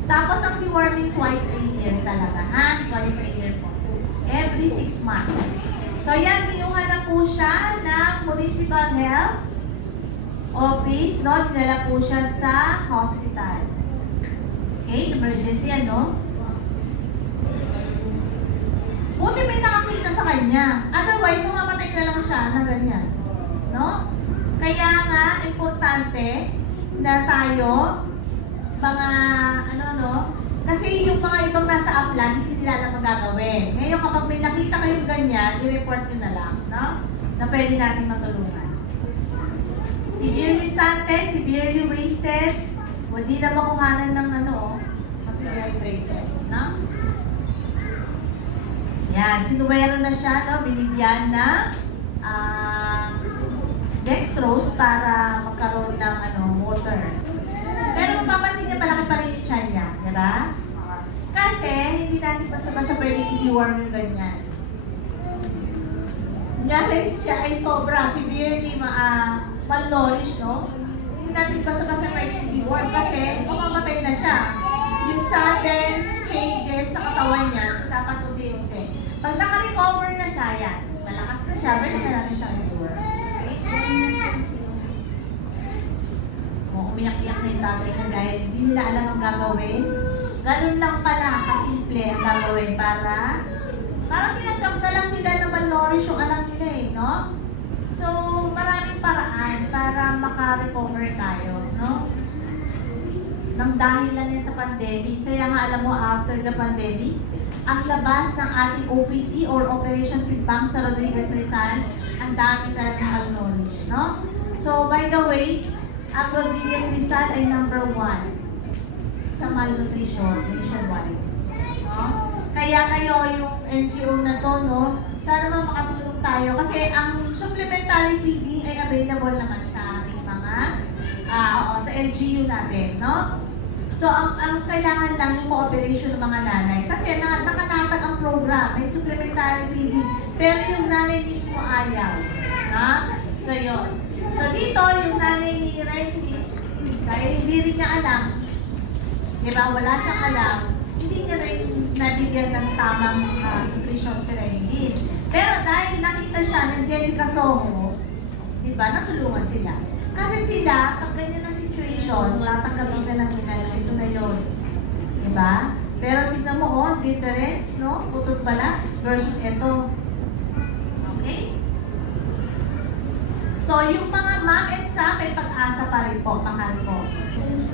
Tapos ang deworming twice a year talaga, ha? Twice a year po. Every 6 months. So, yan, kinuha na po siya ng Municipal Health Office, no? Dinala po siya sa hospital. Okay, emergency, ano? Buti may nakakita sa kanya. Otherwise, mamamatay na lang siya na ganyan. No? Kaya nga, importante na tayo, mga, kasi yung mga ibang nasa upland, hindi nila lang magagawin. Ngayon, kapag may nakita kayong ganyan, i-report nyo na lang, no? Na pwede natin matulungan. Severely stunted, severely wasted, hindi na makuhanan ng kasi dehydrated, no? Yan, sinuwero na siya, no? Binigyan na dextrose para magkaroon ng water. Pero mapapansin niya, malaki pa rin yung tiyan niya, di ba? Kasi, hindi natin basta-basta pwede i-deworm yung ganyan. Kunyari siya ay sobra, severely malnourished, no? Hindi natin basta-basta pwede i-deworm kasi mamamatay na siya. Yung sudden changes sa katawan niya, dapat unti-unti. Pag naka-recover na siya, yan, malakas na siya, pwede na natin siya i-deworm. Umiyak-iyak na yung tatay na dahil hindi nila alam ang gagawin. Ganun lang pala, kasimple ang gagawin para tinanggap na lang nila na malnourish yung anak nila no? So, maraming paraan para maka-recover tayo, no? Nang dahil lang yan sa pandemic, kaya nga alam mo, after the pandemic, ang labas ng ating OPT or Operation Timbang sa Rodriguez Rizal, ang dami talagang malnourished, no? So, by the way, ang Rodriguez Rizal ay number 1 sa malnutrition nationwide. No? Kaya kayo yung NGO na to, no? Sana naman makatulong tayo kasi ang supplementary feeding ay available naman sa ating mga sa LGU natin, no? So, ang kailangan lang yung cooperation ng mga nanay. Kasi nakalatag ang program, may supplementary feeding, pero yung nanay mismo ayaw. Ha? So, yun. So, dito, yung nanay ni Renny, dahil hindi rin niya alam, di ba, wala siyang alam, hindi niya rin nabigyan ng tamang nutrition si Renny. Pero dahil nakita siya ng Jessica Soho, di ba, natulungan sila. Kasi sila, pag ganyan na situation, tatanggapin na lang nila, ito na yun. Di ba? Pero tignan mo, difference, no? Putol pala versus ito. Okay? So, yung mga mom and sa may pag-asa pa rin po, mahal po.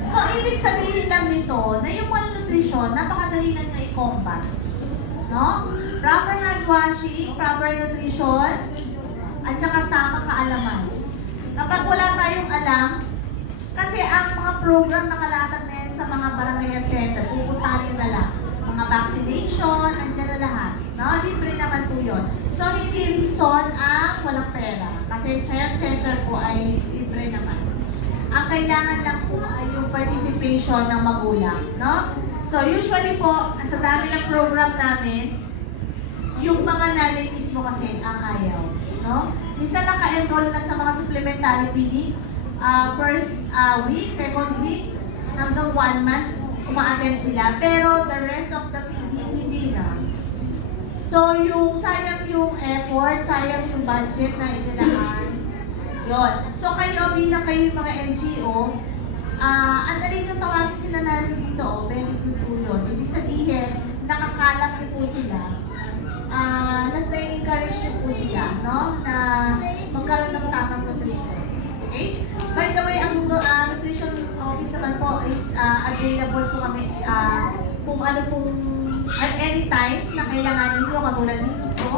So, ibig sabihin lang nito na yung malnutrition, napakadali lang niya i-combat. No? Proper hand washing, proper nutrition, at saka tamang kaalaman. Kapag wala tayong alam, kasi ang mga program nakalatag na yan sa mga barangay at center, pupuntahan nyo na lang. Mga vaccination, andyan na lahat. No? Libre naman po yun. So, hindi reason ang walang pera. Kasi sa health center po ay libre naman. Ang kailangan lang po ay yung participation ng magulang. No? So, usually po, sa dami ng program namin, yung mga nanay mismo kasi ang ayaw. No? Minsan naka-enroll na sa mga supplementary feeding, first week, second week, hanggang 1 month, uma-attend sila. Pero the rest of the feeding, hindi na. So, yung sayang yung effort, sayang yung budget na inilahan. Yun. So, kayo bilang kayo mga NGO, ang dali nyo tawagin sila natin dito, very good po yun. Ibig sabihin, nakakalap nyo po sila. Nas na-encourage nyo po sila, no? Na magkaroon ng tamang nutrition. Okay? By the way, ang nutrition office naman po is available po kami kung ano pong at any time na kailangan nyo, katulad nito,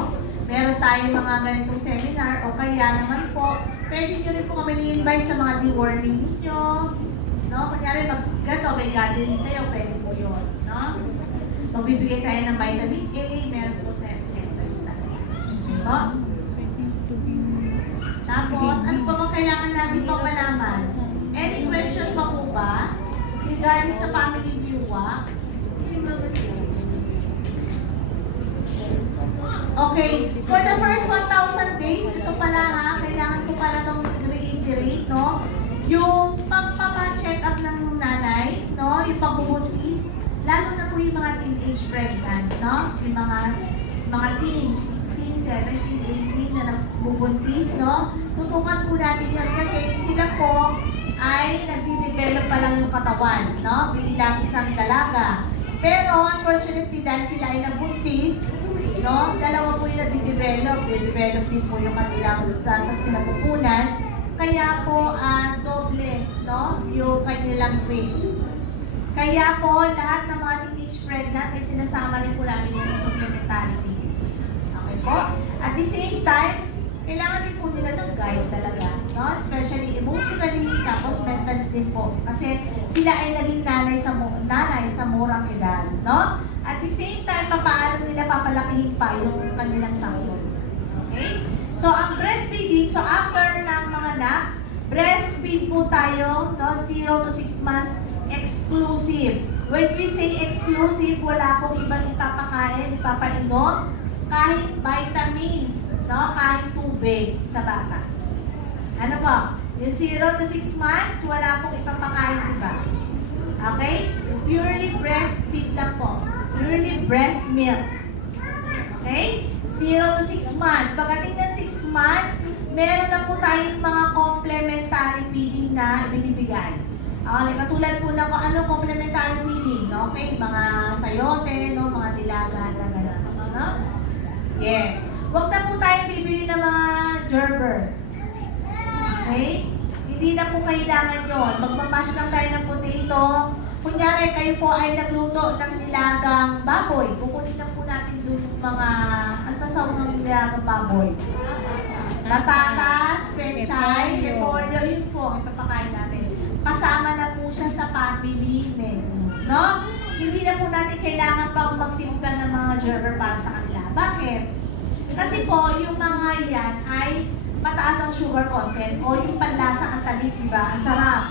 meron tayong mga ganitong seminar o kaya naman po, pwede nyo rin po kami i-invite sa mga deworming ninyo. No? Kunyari, ganito, may gathering kayo, pwede po yun. No? Magbibigay tayo ng vitamin A, meron po sa centers na. No? Tapos, ano pa bang kailangan natin pang malaman? Any question pa po ba regarding sa family view walk? Okay, for the first 1,000 days, ito pala ha, kailangan ko pala itong reiterate, no? Yung pagpapa-check up ng nanay, no? Yung pagbubuntis, lalo na po yung mga teenage pregnant, no? Yung mga teens, 16, 17, 18 na nagbubuntis, no? Tutukan po natin yan kasi sila po ay nagdi-develop pa lang yung katawan, no? Bilang isang dalaga. Pero unfortunately, dahil sila ay nabuntis, no? Dalawa po yung nadidevelop. Develop din po yung kanilang sa sinapupunan. Kaya po, doble, no? Yung kanilang risk. Kaya po, lahat ng mga teenage pregnant ay sinasama rin po namin yung supplementarity. Okay po? At the same time, kailangan din po nila ng guide talaga, no? Especially emotionally, tapos mentally din po. Kasi sila ay naging nanay sa murang edad, no? At the same time, paano nila papalakihin pa yung kanilang sanggol. Okay? So, ang breastfeeding, so after ng mga anak, breastfeed po tayo, no? 0 to 6 months, exclusive. When we say exclusive, wala pong ibang ipapakain, ipapainom, kahit vitamins, no? Kahit tubig sa bata. Ano po? Yung 0 to 6 months, wala pong ipapakain, diba? Okay? Purely breastfeed lang po. Purely breast milk. Okay? 0 to 6 months. Pagdating ng 6 months, meron na po tayong mga complementary feeding na ibinibigay. Okay, katulad po ng ano complementary feeding, no? Okay, mga sayote, no? Mga dilaga na gano'n. No? Yes. Huwag na po tayong bibili ng mga gerber. Okay? Hindi na po kailangan yon. Magmamash lang tayo ng potato. Kunyari, kayo po ay nagluto ng nilagang baboy. Kukunin na po natin dun yung mga, ang tasaw ng nilagang baboy. Patatas, pechay, repolyo, yun po, ipapakain natin. Kasama na po siya sa family menu. No? Hindi na po natin kailangan pang magtimpla ng mga gerber para sa kanila. Bakit? Kasi po, yung mga yan ay mataas ang sugar content o yung panlasa ang tamis, di ba? Ang sarap.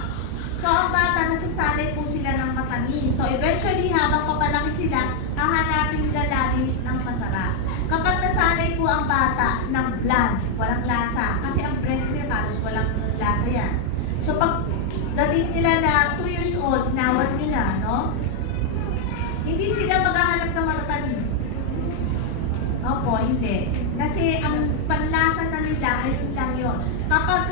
So, ang bata, nasasanay po sila ng matamis. So, eventually, habang papalaki sila, hahanapin nila lagi ng masarap. Kapag nasanay po ang bata ng bland, walang lasa, kasi ang breast milk, halos walang lasa yan. So, pag dating nila na 2 years old, nawat nyo na, no? Hindi sila maghahanap ng matatamis. Opo, hindi. Kasi ang panlasa na nila, ayun lang yun. Kapag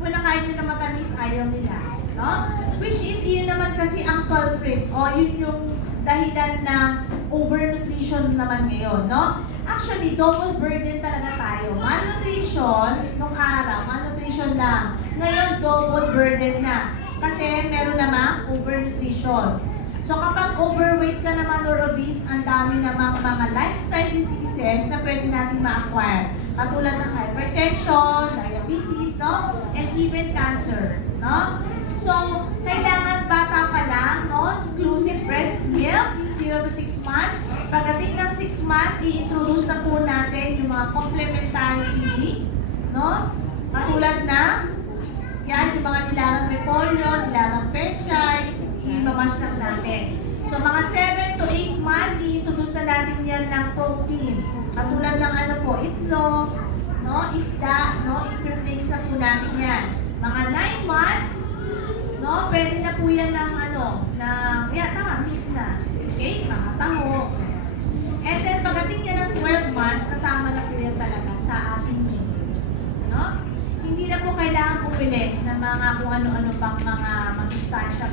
wala kain nyo na matamis, ayaw nila. No? Which is, yun naman kasi ang culprit o yun yung dahilan ng overnutrition naman ngayon, no? Actually, double burden talaga tayo. Malnutrition, nung araw, malnutrition lang. Ngayon, double burden na. Kasi meron namang overnutrition. So kapag overweight ka naman or obese, ang dami namang mga lifestyle diseases na pwede natin ma-acquire. Katulad ng hypertension, diabetes, no? And even cancer, no? So, kailangan bata pa lang, no? Exclusive breast milk, 0 to 6 months. Pagdating ng 6 months, i-introduce na po natin yung mga complementary feeding, no? Katulad na, yan, yung mga nilagang repolyo, nilagang pechay, i-mamash lang natin. So, mga 7 to 8 months, i-introduce na natin yan ng protein. Katulad ng ano po, itlog, no? Isda, no? I-replace na po natin yan. Mga 9 months, no? Pwede na po yan ng ano, yan, tama, meat na. Okay? Mga taho. And then, pagdating yan ng 12 months, kasama na po yan talaga sa ating menu. No? Hindi na po kailangan pumili ng mga kung ano-ano pang mga masustansya.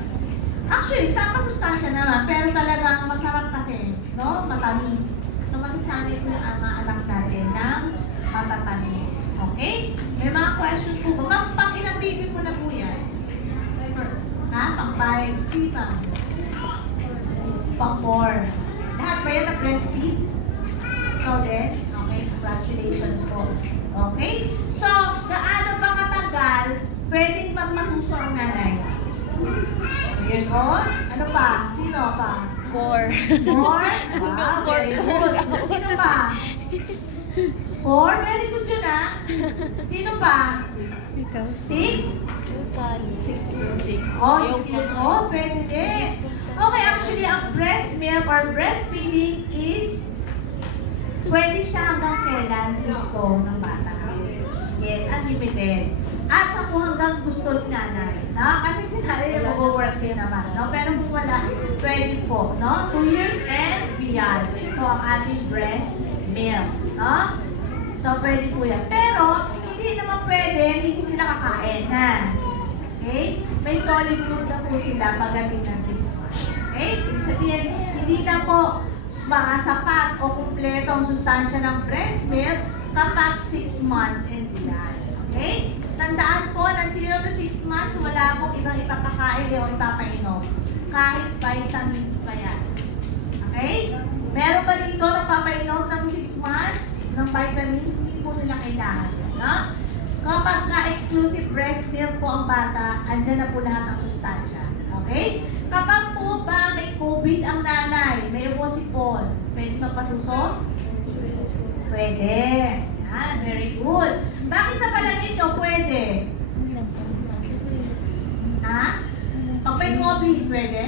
Actually, masustansya naman, pero talagang masarap kasi, no? Matamis. So, masisanay po ang mga anak natin ng matatamis. Okay? May mga question po ba? Pang ilang baby po na po yan? Ha? Pang 5, sipang. Pang 4. Lahat ba yan na breastfeed? So then, okay, congratulations. Okay? So, gaano ba katagal pwedeng magpasuso ang nanay? 2 years old? Ano pa? Sino pa? 4. More? Wow, very good. Sino pa? 4? Very good yun ah. Sino pa? 6? Oh, 6 years old. Pwede din. Okay, actually, ang breast milk or breastfeeding is pwede siya hanggang kailan gusto ng bata. Yes, unlimited. At ako hanggang gusto ni nanay. No? Kasi sinari yung mag-work din naman. No? Pero kung wala, pwede po. No? 2 years and beyond. Ito ang ating breast milk. No? So, pwede po yan. Pero, hindi naman pwede, hindi sila kakain. Ha? Okay? May solid food na po sila pagdating ng 6 months. Okay? Ibig sabihin, hindi na po sapat o kumpleto ang sustansya ng breast milk kapag 6 months and beyond. Okay? Tandaan po na 0 to 6 months, wala pong ibang ipapakain o ipapainom. Kahit vitamins pa yan. Okay? Meron ba dito na papainom ng 6 months ng vitamins? Hindi po nila kailangan. No? Kapag na-exclusive breast milk po ang bata, andyan na po lahat ng sustansya. Okay? Kapag po ba may COVID ang nanay, may erosipol, pwede magpasuso? Pwede. Yan, very good. Bakit sa palagay nyo pwede? Ha? Pag may COVID, pwede?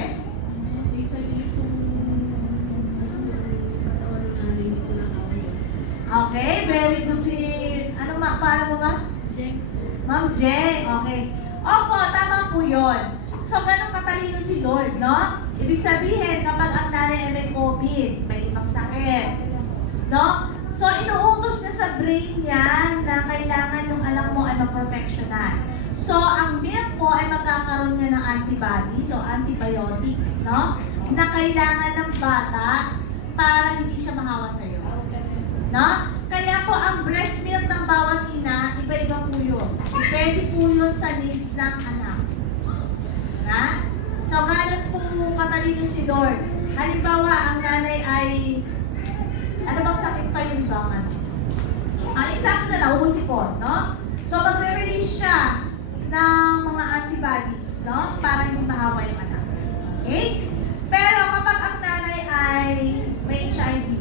Okay, very good si... Ano paano mo ba? Ma'am Jeng, okay. Opo, tama po yun. So, ganun katalino si Lord, no? Ibig sabihin, kapag ang nanay ay may COVID, may ibang sakit, no? So, inuutos niya sa brain niya na kailangan yung alam mo ay maproteksyonan. So, ang milk mo ay magkakaroon niya ng antibodies o antibiotics, no? Na kailangan ng bata para hindi siya mahawa sa'yo. No? Kaya po, ang breast milk ng bawat ina, iba-iba po yun. Pwede po yun sa needs ng anak. Na? So, ganun po katalino si Lord. Halimbawa, ang nanay ay ano bang sakit pa yun ba? Ang example na lang, umusipon, no? So, magre-release siya ng mga antibodies, no? Para hindi mahawa yung anak. Okay? Pero kapag ang nanay ay may HIV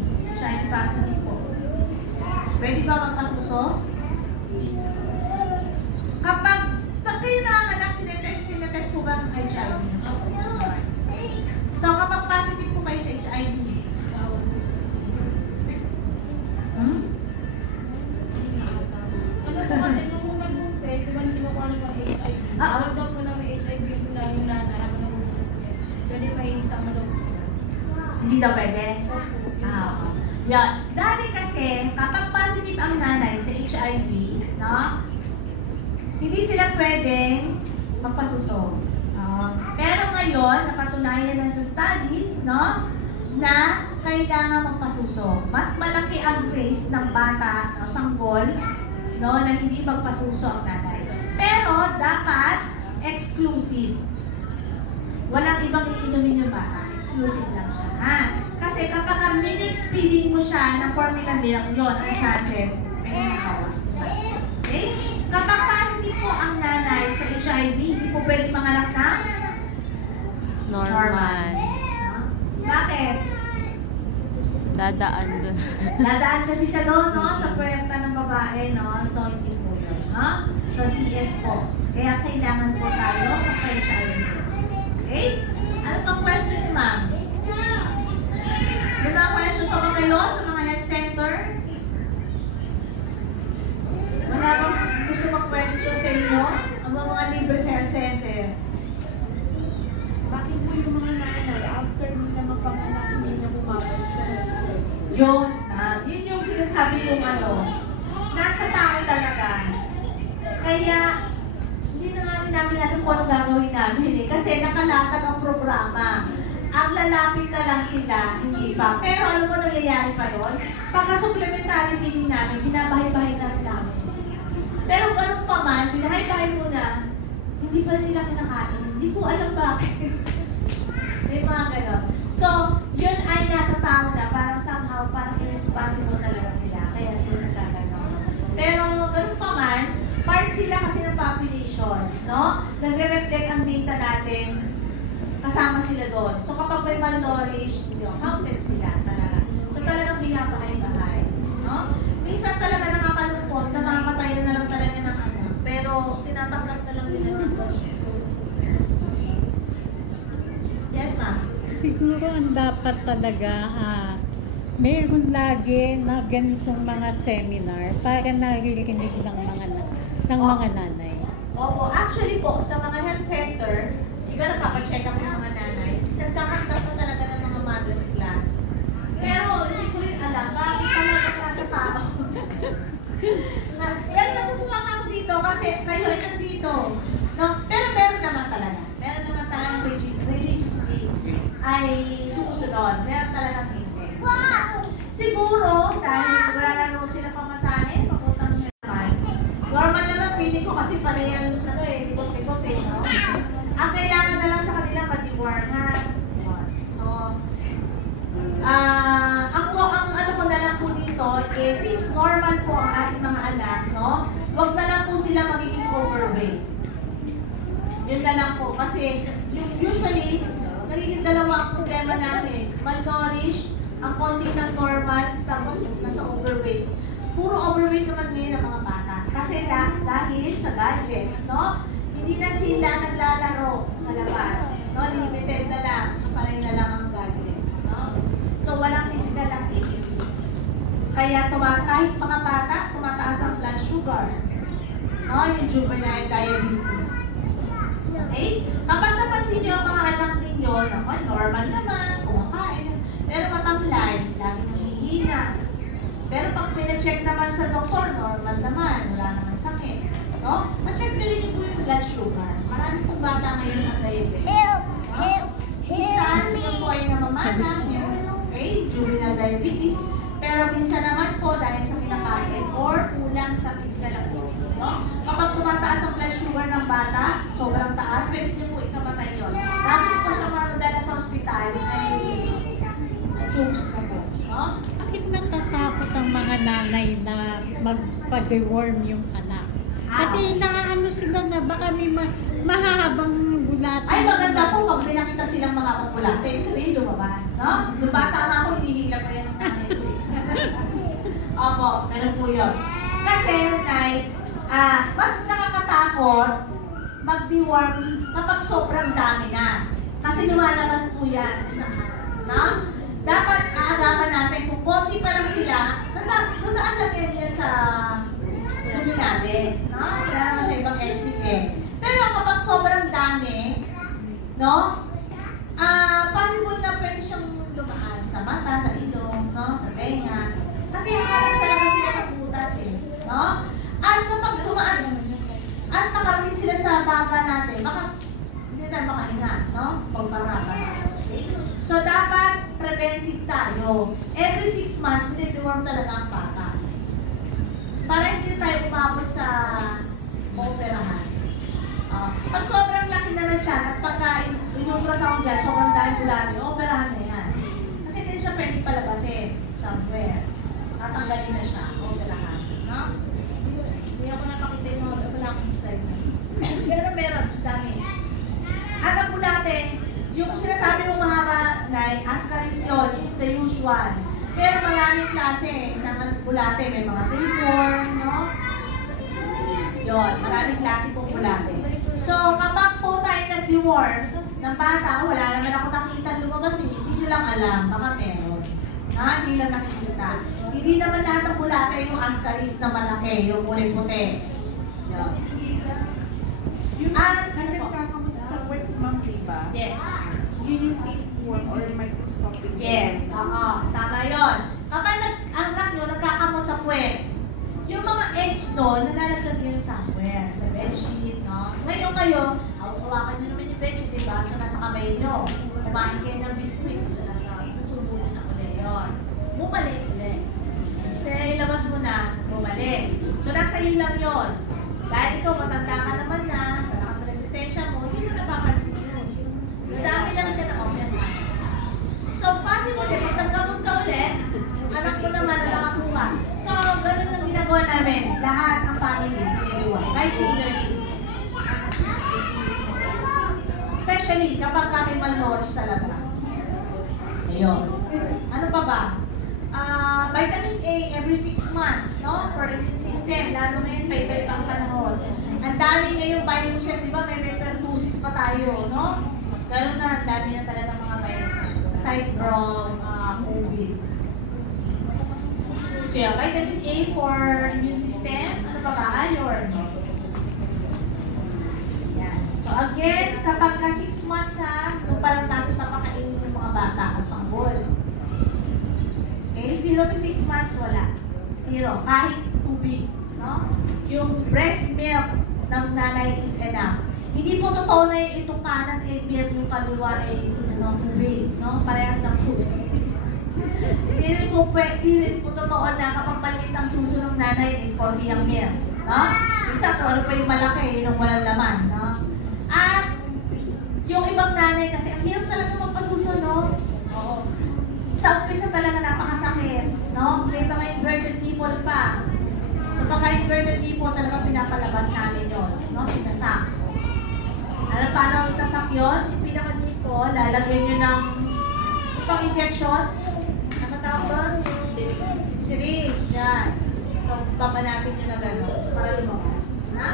positive po, pwede ba magpasuso? Kapag kayo nanganganak, tinetest po ba ng HIV? So, kapag positive po kayo sa HIV, Kasi nung nag-test, diba hindi mo kung ano pa HIV? Alam daw po na may HIV yung nanay habang nag-test kasi pwede pa isama daw po sila. hindi daw pwede? Yan. Dati kasi, kapag positive ang nanay sa HIV, no? Hindi sila pwedeng magpasuso. Pero ngayon, napatunayan na sa studies, no? Na kailangan magpasuso. Mas malaki ang risk ng bata, no, sanggol, no, na hindi magpasuso ang nanay. Pero dapat exclusive. Walang ibang iinumin yung bata. Exclusive lang siya. Ha? Kasi kapag ang mix feeding mo siya ng formula milk, yun ang chances may nakawa. Okay? Kapag positive po ang nanay sa HIV, hindi po pwede manganak na Normal. Bakit? Dadaan dun. Dadaan kasi siya doon, no? Sa puwerta ng babae, no? So, hindi po yun, no? So, CS po. Kaya kailangan po tayo magpa-HIV. Okay? Ano pang question ni ma'am? May mga question pa ba kayo sa mga health center? Wala bang gusto mag-question sa inyo? Ang mga libre sa health center? Bakit po yung mga nanay, after nila mapanganak, hindi na bumabalik sa health center? Yun, yun yung sinasabi kong ano, nasa tao talaga. Kaya, hindi na namin alam kung anong gagawin namin eh. Kasi nakalatag ang programa. Ang lalapit na lang sila, hindi pa. Pero alam mo nangyayari pa doon? Pagka-supplementary feeding namin, binabahay-bahay na rin namin. Pero ganun pa man, binahay-bahay mo na, hindi pa nila kinakain. Hindi ko alam bakit. May mga gano'n. So, yun ay nasa tao na, parang somehow, parang irresponsible talaga sila. Kaya sila nagkagano'n. Pero nutrition, no? Nagre-reflect ang data natin, kasama sila doon. So kapag may malnourished, counted sila talaga. So talagang binabahay-bahay, no? Minsan talaga nakakalungkot na mamatayan na lang talaga ng anak, pero tinatanggap na lang nila ng gano'n. Yes, ma'am? Siguro ang dapat talaga, meron lagi na ganitong mga seminar para naririnig ng mga nanay. Opo, actually po, sa mga health center, di ba nagpapacheck up yung mga nanay, nagkakantak na talaga ng mga mother's class. Pero hindi ko rin alam, bakit talaga sa tao. Pero natutuwa ako dito kasi kayo ay nandito. No? Pero meron naman talaga. Meron naman talaga religiously ay sumusunod. Meron talagang hindi. Siguro, dahil wala na naman sila pamasahe, papuntang naman. Normal naman, feeling ko kasi parehan likot-likot no? Ang kailangan na lang sa kanila, matiwarngan. So, ang ano ko na lang po dito is, since normal po ang ating mga anak, no? Huwag na lang po sila magiging overweight. Yun na lang po. Kasi, usually, nagiging dalawa ang problema namin. Malnourished, ang konti ng normal, tapos nasa overweight. Puro overweight naman ngayon ng mga bata. Kasi dahil sa gadgets, no? Hindi na sila naglalaro sa labas. No? Limited na lang. So, panay na lang ang gadgets. No? So, walang physical activity. Kaya kahit mga bata, tumataas ang blood sugar. No? Yung juvenile diabetes. Okay? Kapag napansin nyo ang mga anak ninyo, naman, normal naman, kumakain, pero matamlay, laging hihina. Pero pag pina-check naman sa doktor, normal naman, wala naman sakit. No? Ma-check nyo rin po yung blood sugar. Marami pong bata ngayon ang diabetes. Minsan, yung po ay namamanang, yung juvenile diabetes. Pero minsan naman po, dahil sa kinakain or kulang sa physical activity. No? Kapag tumataas ang blood sugar ng bata, sobrang taas, pwede nyo po ikamatay yun. Bakit po siya madala sa ospital ay chokes na po. No? Bakit natatakot ang mga nanay na magpa-deworm yung anak? Kasi naaano sila na baka may mahahabang bulate. Ay, maganda po pag pinakita silang mahabang bulate. Ibig sabihin lumabas. No? Nung bata na ako, hinihila pa yan ng nanay ko. Opo, ganun po yun. Kasi, Nay, mas nakakatakot mag-deworm kapag sobrang dami na. Kasi lumalabas po yan. No? Dapat aagaman natin kung konti pa lang sila, doon lagyan niya sa dumi natin. No? Kaya naman siya ibang LCK. Pero kapag sobrang dami, no? Possible na pwede siyang dumaan sa mata, sa ilong, no? Sa tenga. Kasi halos talaga sila ng butas eh. No? At kapag dumaan, at nakarating sila sa baga natin, baka hindi tayo makahinga, no? Pagparaka natin. Okay? So, dapat preventive tayo. Every 6 months, dinideworm talaga ang bata. Para hindi na tayo umabot sa operahan. Pag sobrang laki na ng tiyan at pagka in-ultrasound dyan, sobrang dahil bulari, operahan na yan. Kasi hindi siya pwede palabasin somewhere. Tatanggalin na siya, operahan. No? Hindi ako napakita yung mga wala akong slide na. Pero meron, dami. At ang bulate, yung sinasabi mo mahaba na ascaris yun, the usual. Pero maraming klase ng bulate. May mga tapeworm, no? Yun, maraming klase pong bulate. So, kapag po tayo nag-deworm ng bata, wala naman ako nakita lumabas, hindi nyo lang alam, baka meron. Hindi lang nakikita. Hindi naman lahat ng bulate yung ascaris na malaki, yung puti-puti. Yung nagkakamot sa wet ma'am, diba? Yes. Yun yung tapeworm or microscopic. Yes, oo. Tama yun. Kapag ang anak nyo nagkakamot sa puwet, yung mga edge doon, nalalaglag yun somewhere. Sa bedsheet, no? Ngayon kayo, hawakan nyo naman yung bedsheet, diba? So, nasa kamay nyo. Kumain kayo ng biscuit. So, nasubo nyo na ulit yun. Bumalik ulit. Kasi ilabas mo na, bumalik. So, nasa iyo lang yun. Dahil ikaw, matanda ka naman na, malakas sa resistensya mo, hindi mo napapansin yun. Nadami lang siya na open. So, possible din, pag nagkamot ka ulit, anak mo naman na nakakuha. So, ganun ang ginagawa namin. Lahat ang family, everyone. Kahit senior citizen. Especially kapag kami malnourished talaga. Ayun. Ano pa ba? Vitamin A every 6 months, no? For the immune system, lalo ngayon may iba pang panahon. Ang dami ngayong viruses, di ba? May pertussis pa tayo, no? Ganun na, ang dami na talaga mga viruses. Aside from COVID. So yeah, vitamin A for immune system. Ano pa ba? Iron. Yan. So again, kapag ka 6 months doon pa lang natin papakainin yung mga bata kasanggol. Okay, 0 to 6 months, wala. 0. Kahit tubig, no? Yung breast milk ng nanay is enough. Hindi po totoo na itong kanan ay milk, yung kaliwa ay tubig, no? Parehas ng tubig. Hindi rin po totoo na kapag maliit ang suso ng nanay is konti ang milk, no? Isa kung ano pa yung malaki, yun ang walang laman, no? At yung ibang nanay, kasi ang hirap talaga magpasuso, no? Oo. Sa umpisa talaga napakasakit, no? May mga inverted nipple pa. So pagka-inverted nipple talaga pinapalabas namin yun, no? Sinasak. Alam paano isasak yun? Yung pinaka-nipple, lalagyan nyo ng pang-injection. Ano tawag doon? Syringe. Yan. So pamanapin nyo na gano'n. So para lumabas. Ha?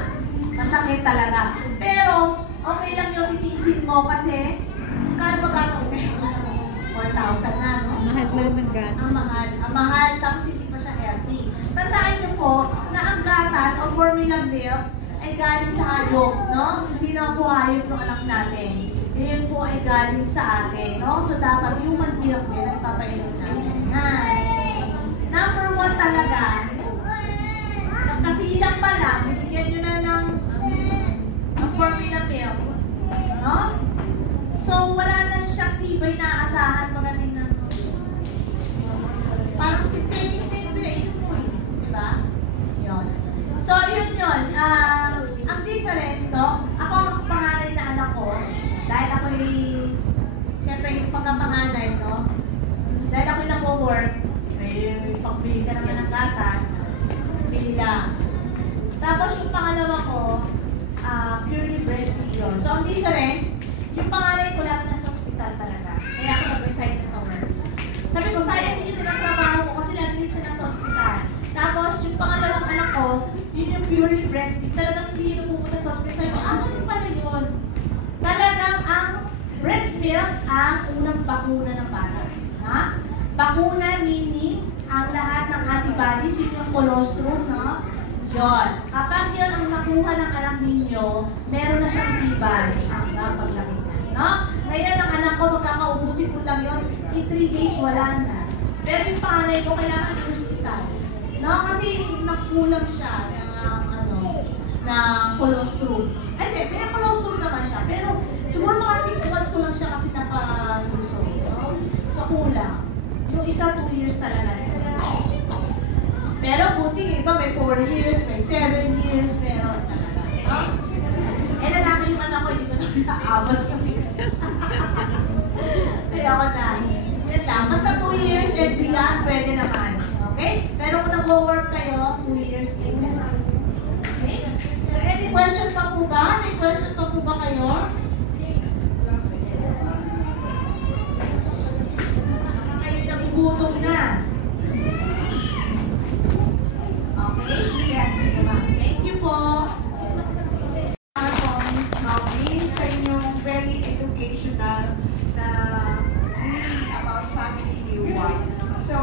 Masakit talaga. Pero, okay lang yung titiisin mo kasi kano ba gano'n? 4,000 na, no? Mahal lang ng gatas. Ang mahal. Ang mahal, tapos hindi pa siya healthy. Tandaan niyo po na ang gatas o formula milk ay galing sa hayop, no? Hindi na po hayop ng anak natin. Yun po ay galing sa atin, no? So dapat human milk din ang papainom sa atin. Number 1 talaga, kasi ilang pa lang, bigyan nyo na ng formula milk, no? So, wala na siyang tibay na asahan magaling na parang synthetic na yung pinainom mo eh. Diba? Yun. So, yun yun. Ang difference, no? Ako ang panganay na anak ko, dahil ako siyempre yung pagkapanganay, no? Dahil ako yung nag-work, may pagbili ka naman ng gatas, bili lang. Tapos yung pangalawa ko, purely breastfeed yun. So, ang difference, yung pangalay ko lang nasa ospital talaga. Kaya ako nag-resign na sa work. Sabi ko, sayang din yung nagtrabaho ko kasi lagi siya nasa ospital. Tapos, yung pangalawang anak ko, yun yung purely breastfeed. Talagang hindi yun pupunta sa ospital. Sabi ko, ano pala yun? Talagang ang breast milk ang unang bakuna ng bata. Ha? Bakuna meaning ang lahat ng antibodies, yun yung colostrum, no? Yun. Kapag yun ang nakuha ng anak ninyo, meron na siyang tibay hanggang paglaki niya. No? Ngayon ang anak ko, magkakaubusin ko lang yun, in 3 days wala na. Pero yung panganay ko, kailangan ng hospital. No? Kasi nakulang siya ng colostrum. Hindi, may colostrum naman siya. Pero siguro mga 6 months ko lang siya kasi napasuso. No? So kulang. Yung isa 2 years talaga siya. Pero buti, iba may 4 years, may 7 years, meron talaga. No? Eh, lalaki yung anak ko, dito na nakaabot kami. Kaya ako na. Yan lang. Basta 2 years and beyond, pwede naman. Okay? Pero kung nag-work kayo, 2 years is enough. Okay? So, any question pa po ba? May question pa po ba kayo? Kasi kayo nagugutom na. Okay? Yes, sige ma'am. Thank you po. Sa inyong very educational na really about family reward. So,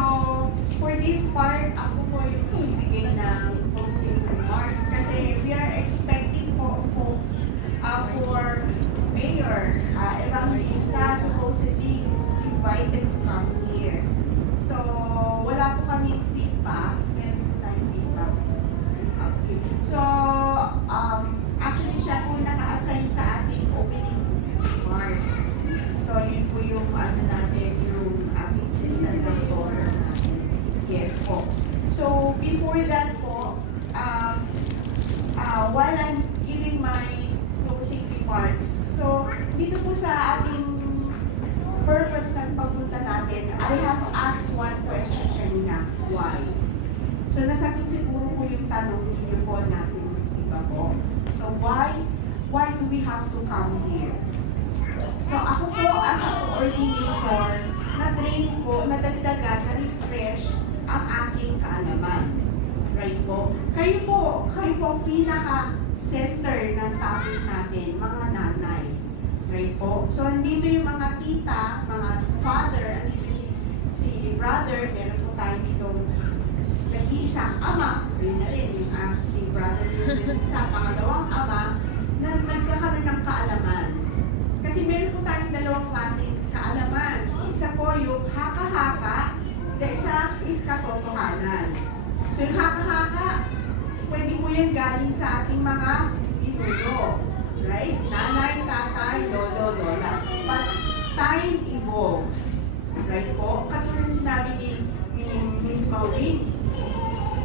for this part, ako po yung ibigay ng closing remarks kasi we are expecting po for Mayor Evangelista supposedly invited to come here. So, wala po kami feedback. Meron po tayong feedback. Okay. So, actually siya po naka-assign sa ating opening remarks. So, yun po yung ano natin, yung ating system ng board natin. Yes po. So, before that po, while I'm giving my closing remarks, so, dito po sa ating purpose ng pagpunta natin, I have to ask one question kanina. Why? So, nasagot siguro po yung tanong niyo po natin, di ba po? So, why do we have to come here? So ako po as a coordinator, na-train po, nadagdagan, na-refresh ang aking kaalaman. Right po? Kayo po ang pinaka-center ng topic natin, mga nanay. Right po? So, andito yung mga tita, mga father, andito si brother, meron po tayo dito nag-iisang ama, rin na rin, yung si brother yung isa, pangalawang ama, na nagkakaroon ng kaalaman. Kasi meron po tayong dalawang klaseng kaalaman. Isa po yung haka-haka, the isa is katotohanan. So yung haka-haka, pwede po yan galing sa ating mga pinuno. Right? Nanay, tatay, lolo, lola. But time evolves. Right po? Katulad sinabi ni Miss Maureen,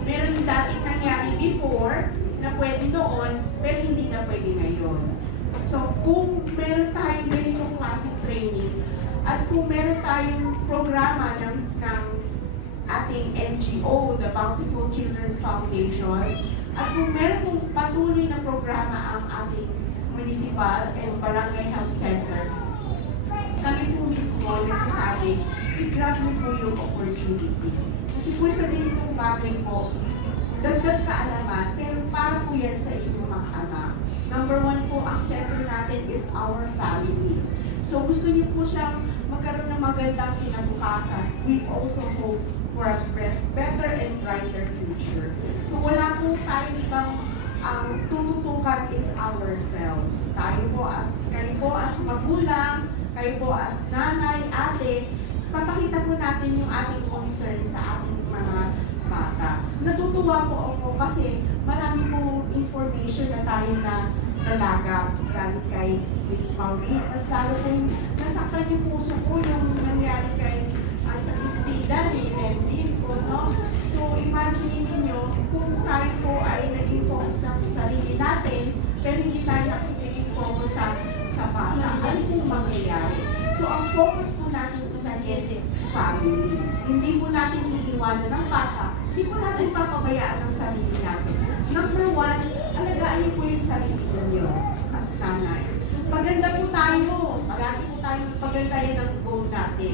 meron dating nangyari before na pwede noon, pero hindi na pwede ngayon. So kung meron tayong ganitong klaseng training, at kung meron tayong programa ng ating NGO, the Bountiful Children's Foundation, at kung meron pong patuloy na programa ang ating municipal and barangay health center, kami po mismo nagsasabi, i-grab mo po yung opportunity. Kasi po sa ganitong bagay po, dagdag kaalaman, pero para po yan sa inyong mga anak. Number one po, ang center natin is our family. So gusto niyo po siyang magkaroon ng magandang kinabukasan. We also hope for a better and brighter future. So wala po tayong ibang tututukan is ourselves. Kayo po as magulang, kayo po as nanay, ate, papakita po natin yung ating concern sa ating mga bata. Natutuwa po ako kasi marami po information na tayo na dalaga galing kay Miss Maureen. Mas lalo po yung nasaktan yung puso ko yung nangyari kay sa Istida ni Renville po, no? So imagine ninyo kung tayo po ay naging focus lang sa sarili natin, pero hindi tayo naging focus sa bata. Ano po mangyayari? So ang focus po natin sa family. Hindi po natin iiwanan ng bata. Hindi po natin papabayaan ng sarili natin. Number one, alagaan niyo po yung sarili ninyo as nanay. Paganda po tayo, palagi po tayo pagandahin ang goal natin.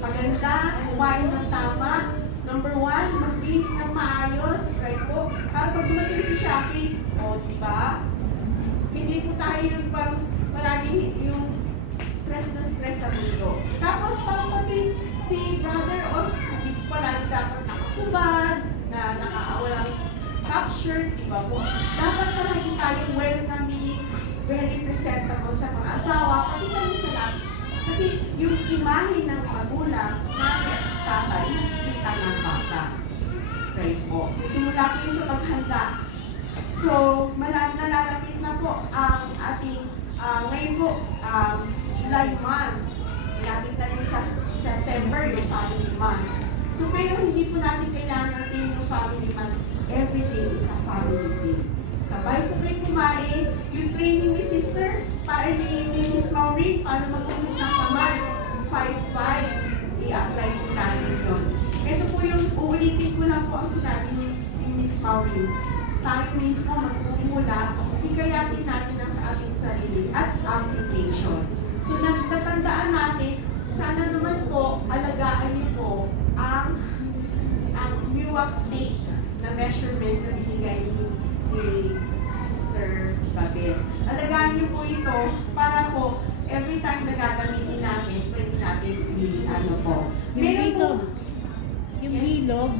Paganda, kumain ng tama. Number one, mag-base ng maayos, right po? Para pag dumating si Shopee, di ba? Hindi po tayo yung palagi yung stress na stress sa mundo. Tapos, pati si brother, hindi po palagi dapat nakakubad, na nakaawalang top shirt, di ba po? Dapat palagi tayong welcoming, very presentable sa mga asawa, pati kami sa lahat. Kasi yung imahe ng magulang, nanay at tatay, kita ng bata. Right po. So, simula po yung sa paghanda. So, nalalapit na po ang ating, ngayon po, July month. Malapit na rin sa September, yung family month. So, pero hindi po natin kailangan natin yung family month. Every day is a family day. Sabay-sabay kumain, yung training ni sister, para ni Miss Maureen, paano mag-umus ng kamay, 5-5, i-apply po natin yun. Ito po yung uulitin ko lang po ang sinabi ni Miss Maureen. Tayo mismo magsisimula, hikayatin natin ang sa ating sarili at application. So natatandaan natin, sana naman po, alagaan niyo po ang MUAC tape na measurement na binigay ni Sister Babel. Alagaan niyo po ito para po every time na gagamitin natin, pwede natin yung bilog,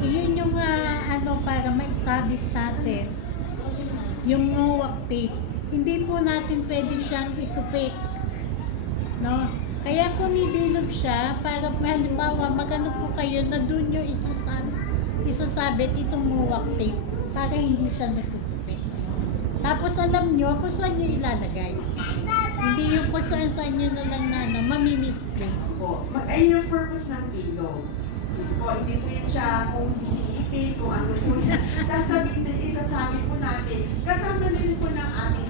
yun yung para maisabit natin yung MUAC tape. Hindi po natin pwede siyang itupik, no? Kaya kung ibilog siya, para halimbawa magano po kayo na doon nyo isasabit itong MUAC tape para hindi siya natutupik. Tapos alam nyo kung saan nyo ilalagay. Hindi yung kung saan nyo na lang na mamimistrace. Ayun yung purpose ng bilog. Hindi po yun siya kung sisipin, kung ano po yan. Isasabi po natin. Kasama din po ng ating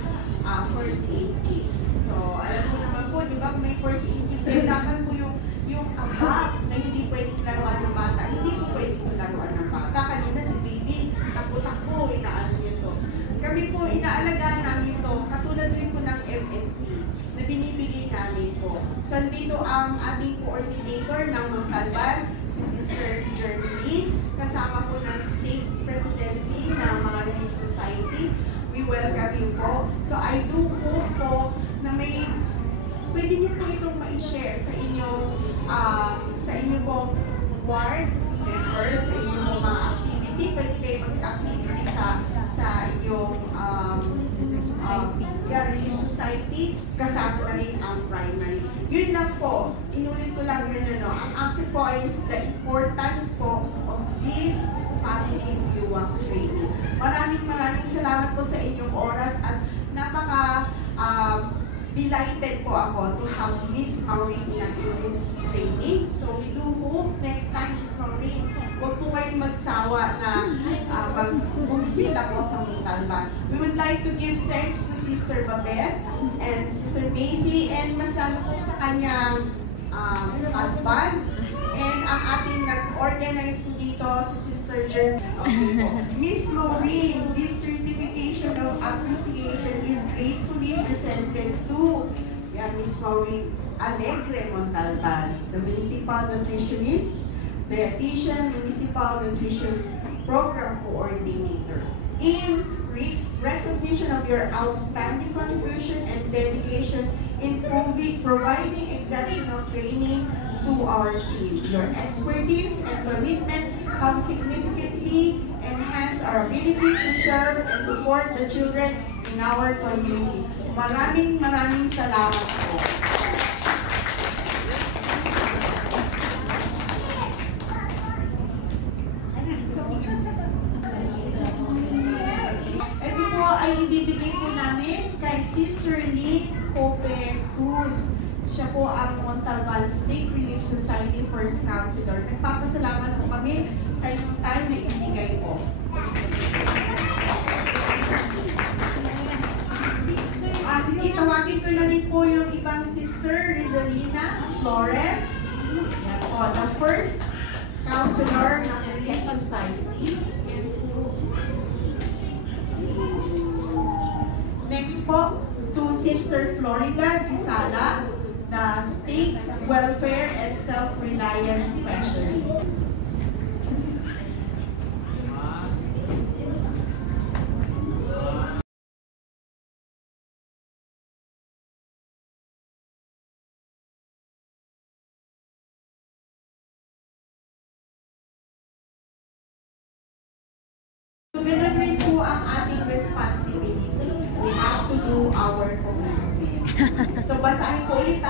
first aid kit. So, alam mo naman po, di ba, may first aid kit, kailangan po yung abak na hindi pwedeng laruan ng bata. Hindi po pwedeng laruan ng bata. Kanina si baby, takbo-takbo, inaano niyo to. Kami po, inaalagaan namin to, katulad rin po ng MMP, na binibigay nanay ko. So, dito ang ating coordinator ng Montalban, si Sister Germany, kasama po ng State Presidency ng mga Relief Society. We welcome you po. So, I do hope po na pwede niyo po itong ma-share sa inyong pong ward members, sa inyong mga activity. Pwede kayo mag-activity sa inyong Relief Society, kasama na rin ang primary. Yun lang po, inulit ko lang yun, ang akin po is the importance po of this family viewing training. Maraming salamat po sa inyong oras at delighted po ako to have Miss Maureen in this training. So we do hope next time, Miss Maureen, huwag po kayong magsawa na bumisita po sa Montalban. We would like to give thanks to Sister Babette and Sister Macy and mas lalo po sa kanyang husband. And ang ating nag-organize po dito, si Sister Germany. Okay po. Miss Maureen, this certification of appreciation is gratefully presented to Miss Maureen Alegre Montalban, the Municipal Nutritionist, Dietitian, Municipal Nutrition Program Coordinator. In recognition of your outstanding contribution and dedication in providing exceptional training to our team. Your expertise and commitment have significantly enhanced our ability to serve and support the children in our community. Maraming salamat po. Ito po ay ibibigay po namin kay Sister Lee Cope Cruz. Siya po ang Montalban State Relief Society First Counselor. Nagpapasalamat po kami sa inyong time na ibigay po. Sige, tawagin ko na rin po yung ibang sister, Rizalina Flores. Yan po, the first counselor ng Relief Society. Next po, to Sister Florida Disala, the State Welfare and Self-Reliance Specialist. So, ganun rin po ang ating responsibility. We have to do our commitment. So, basahin ko ulit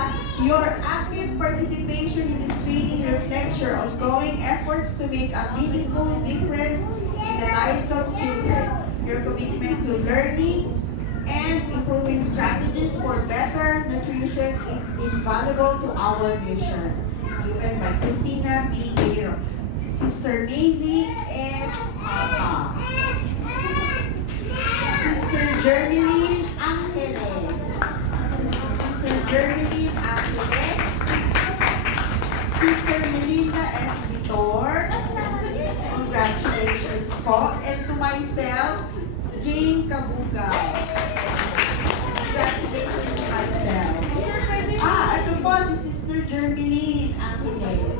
Your active participation in this training reflects your ongoing efforts to make a meaningful difference in the lives of children. Your commitment to learning and improving strategies for better nutrition is invaluable to our mission. Given by Christina B. Guerrero, Sister Maisie S. Papa, Sister Germany Angeles, Sister Germany Angeles, Sister Melinda S. Vitor, congratulations po, and to myself, Jane Kabugay. Congratulations to myself. Ito po si Sister Germany Angeles.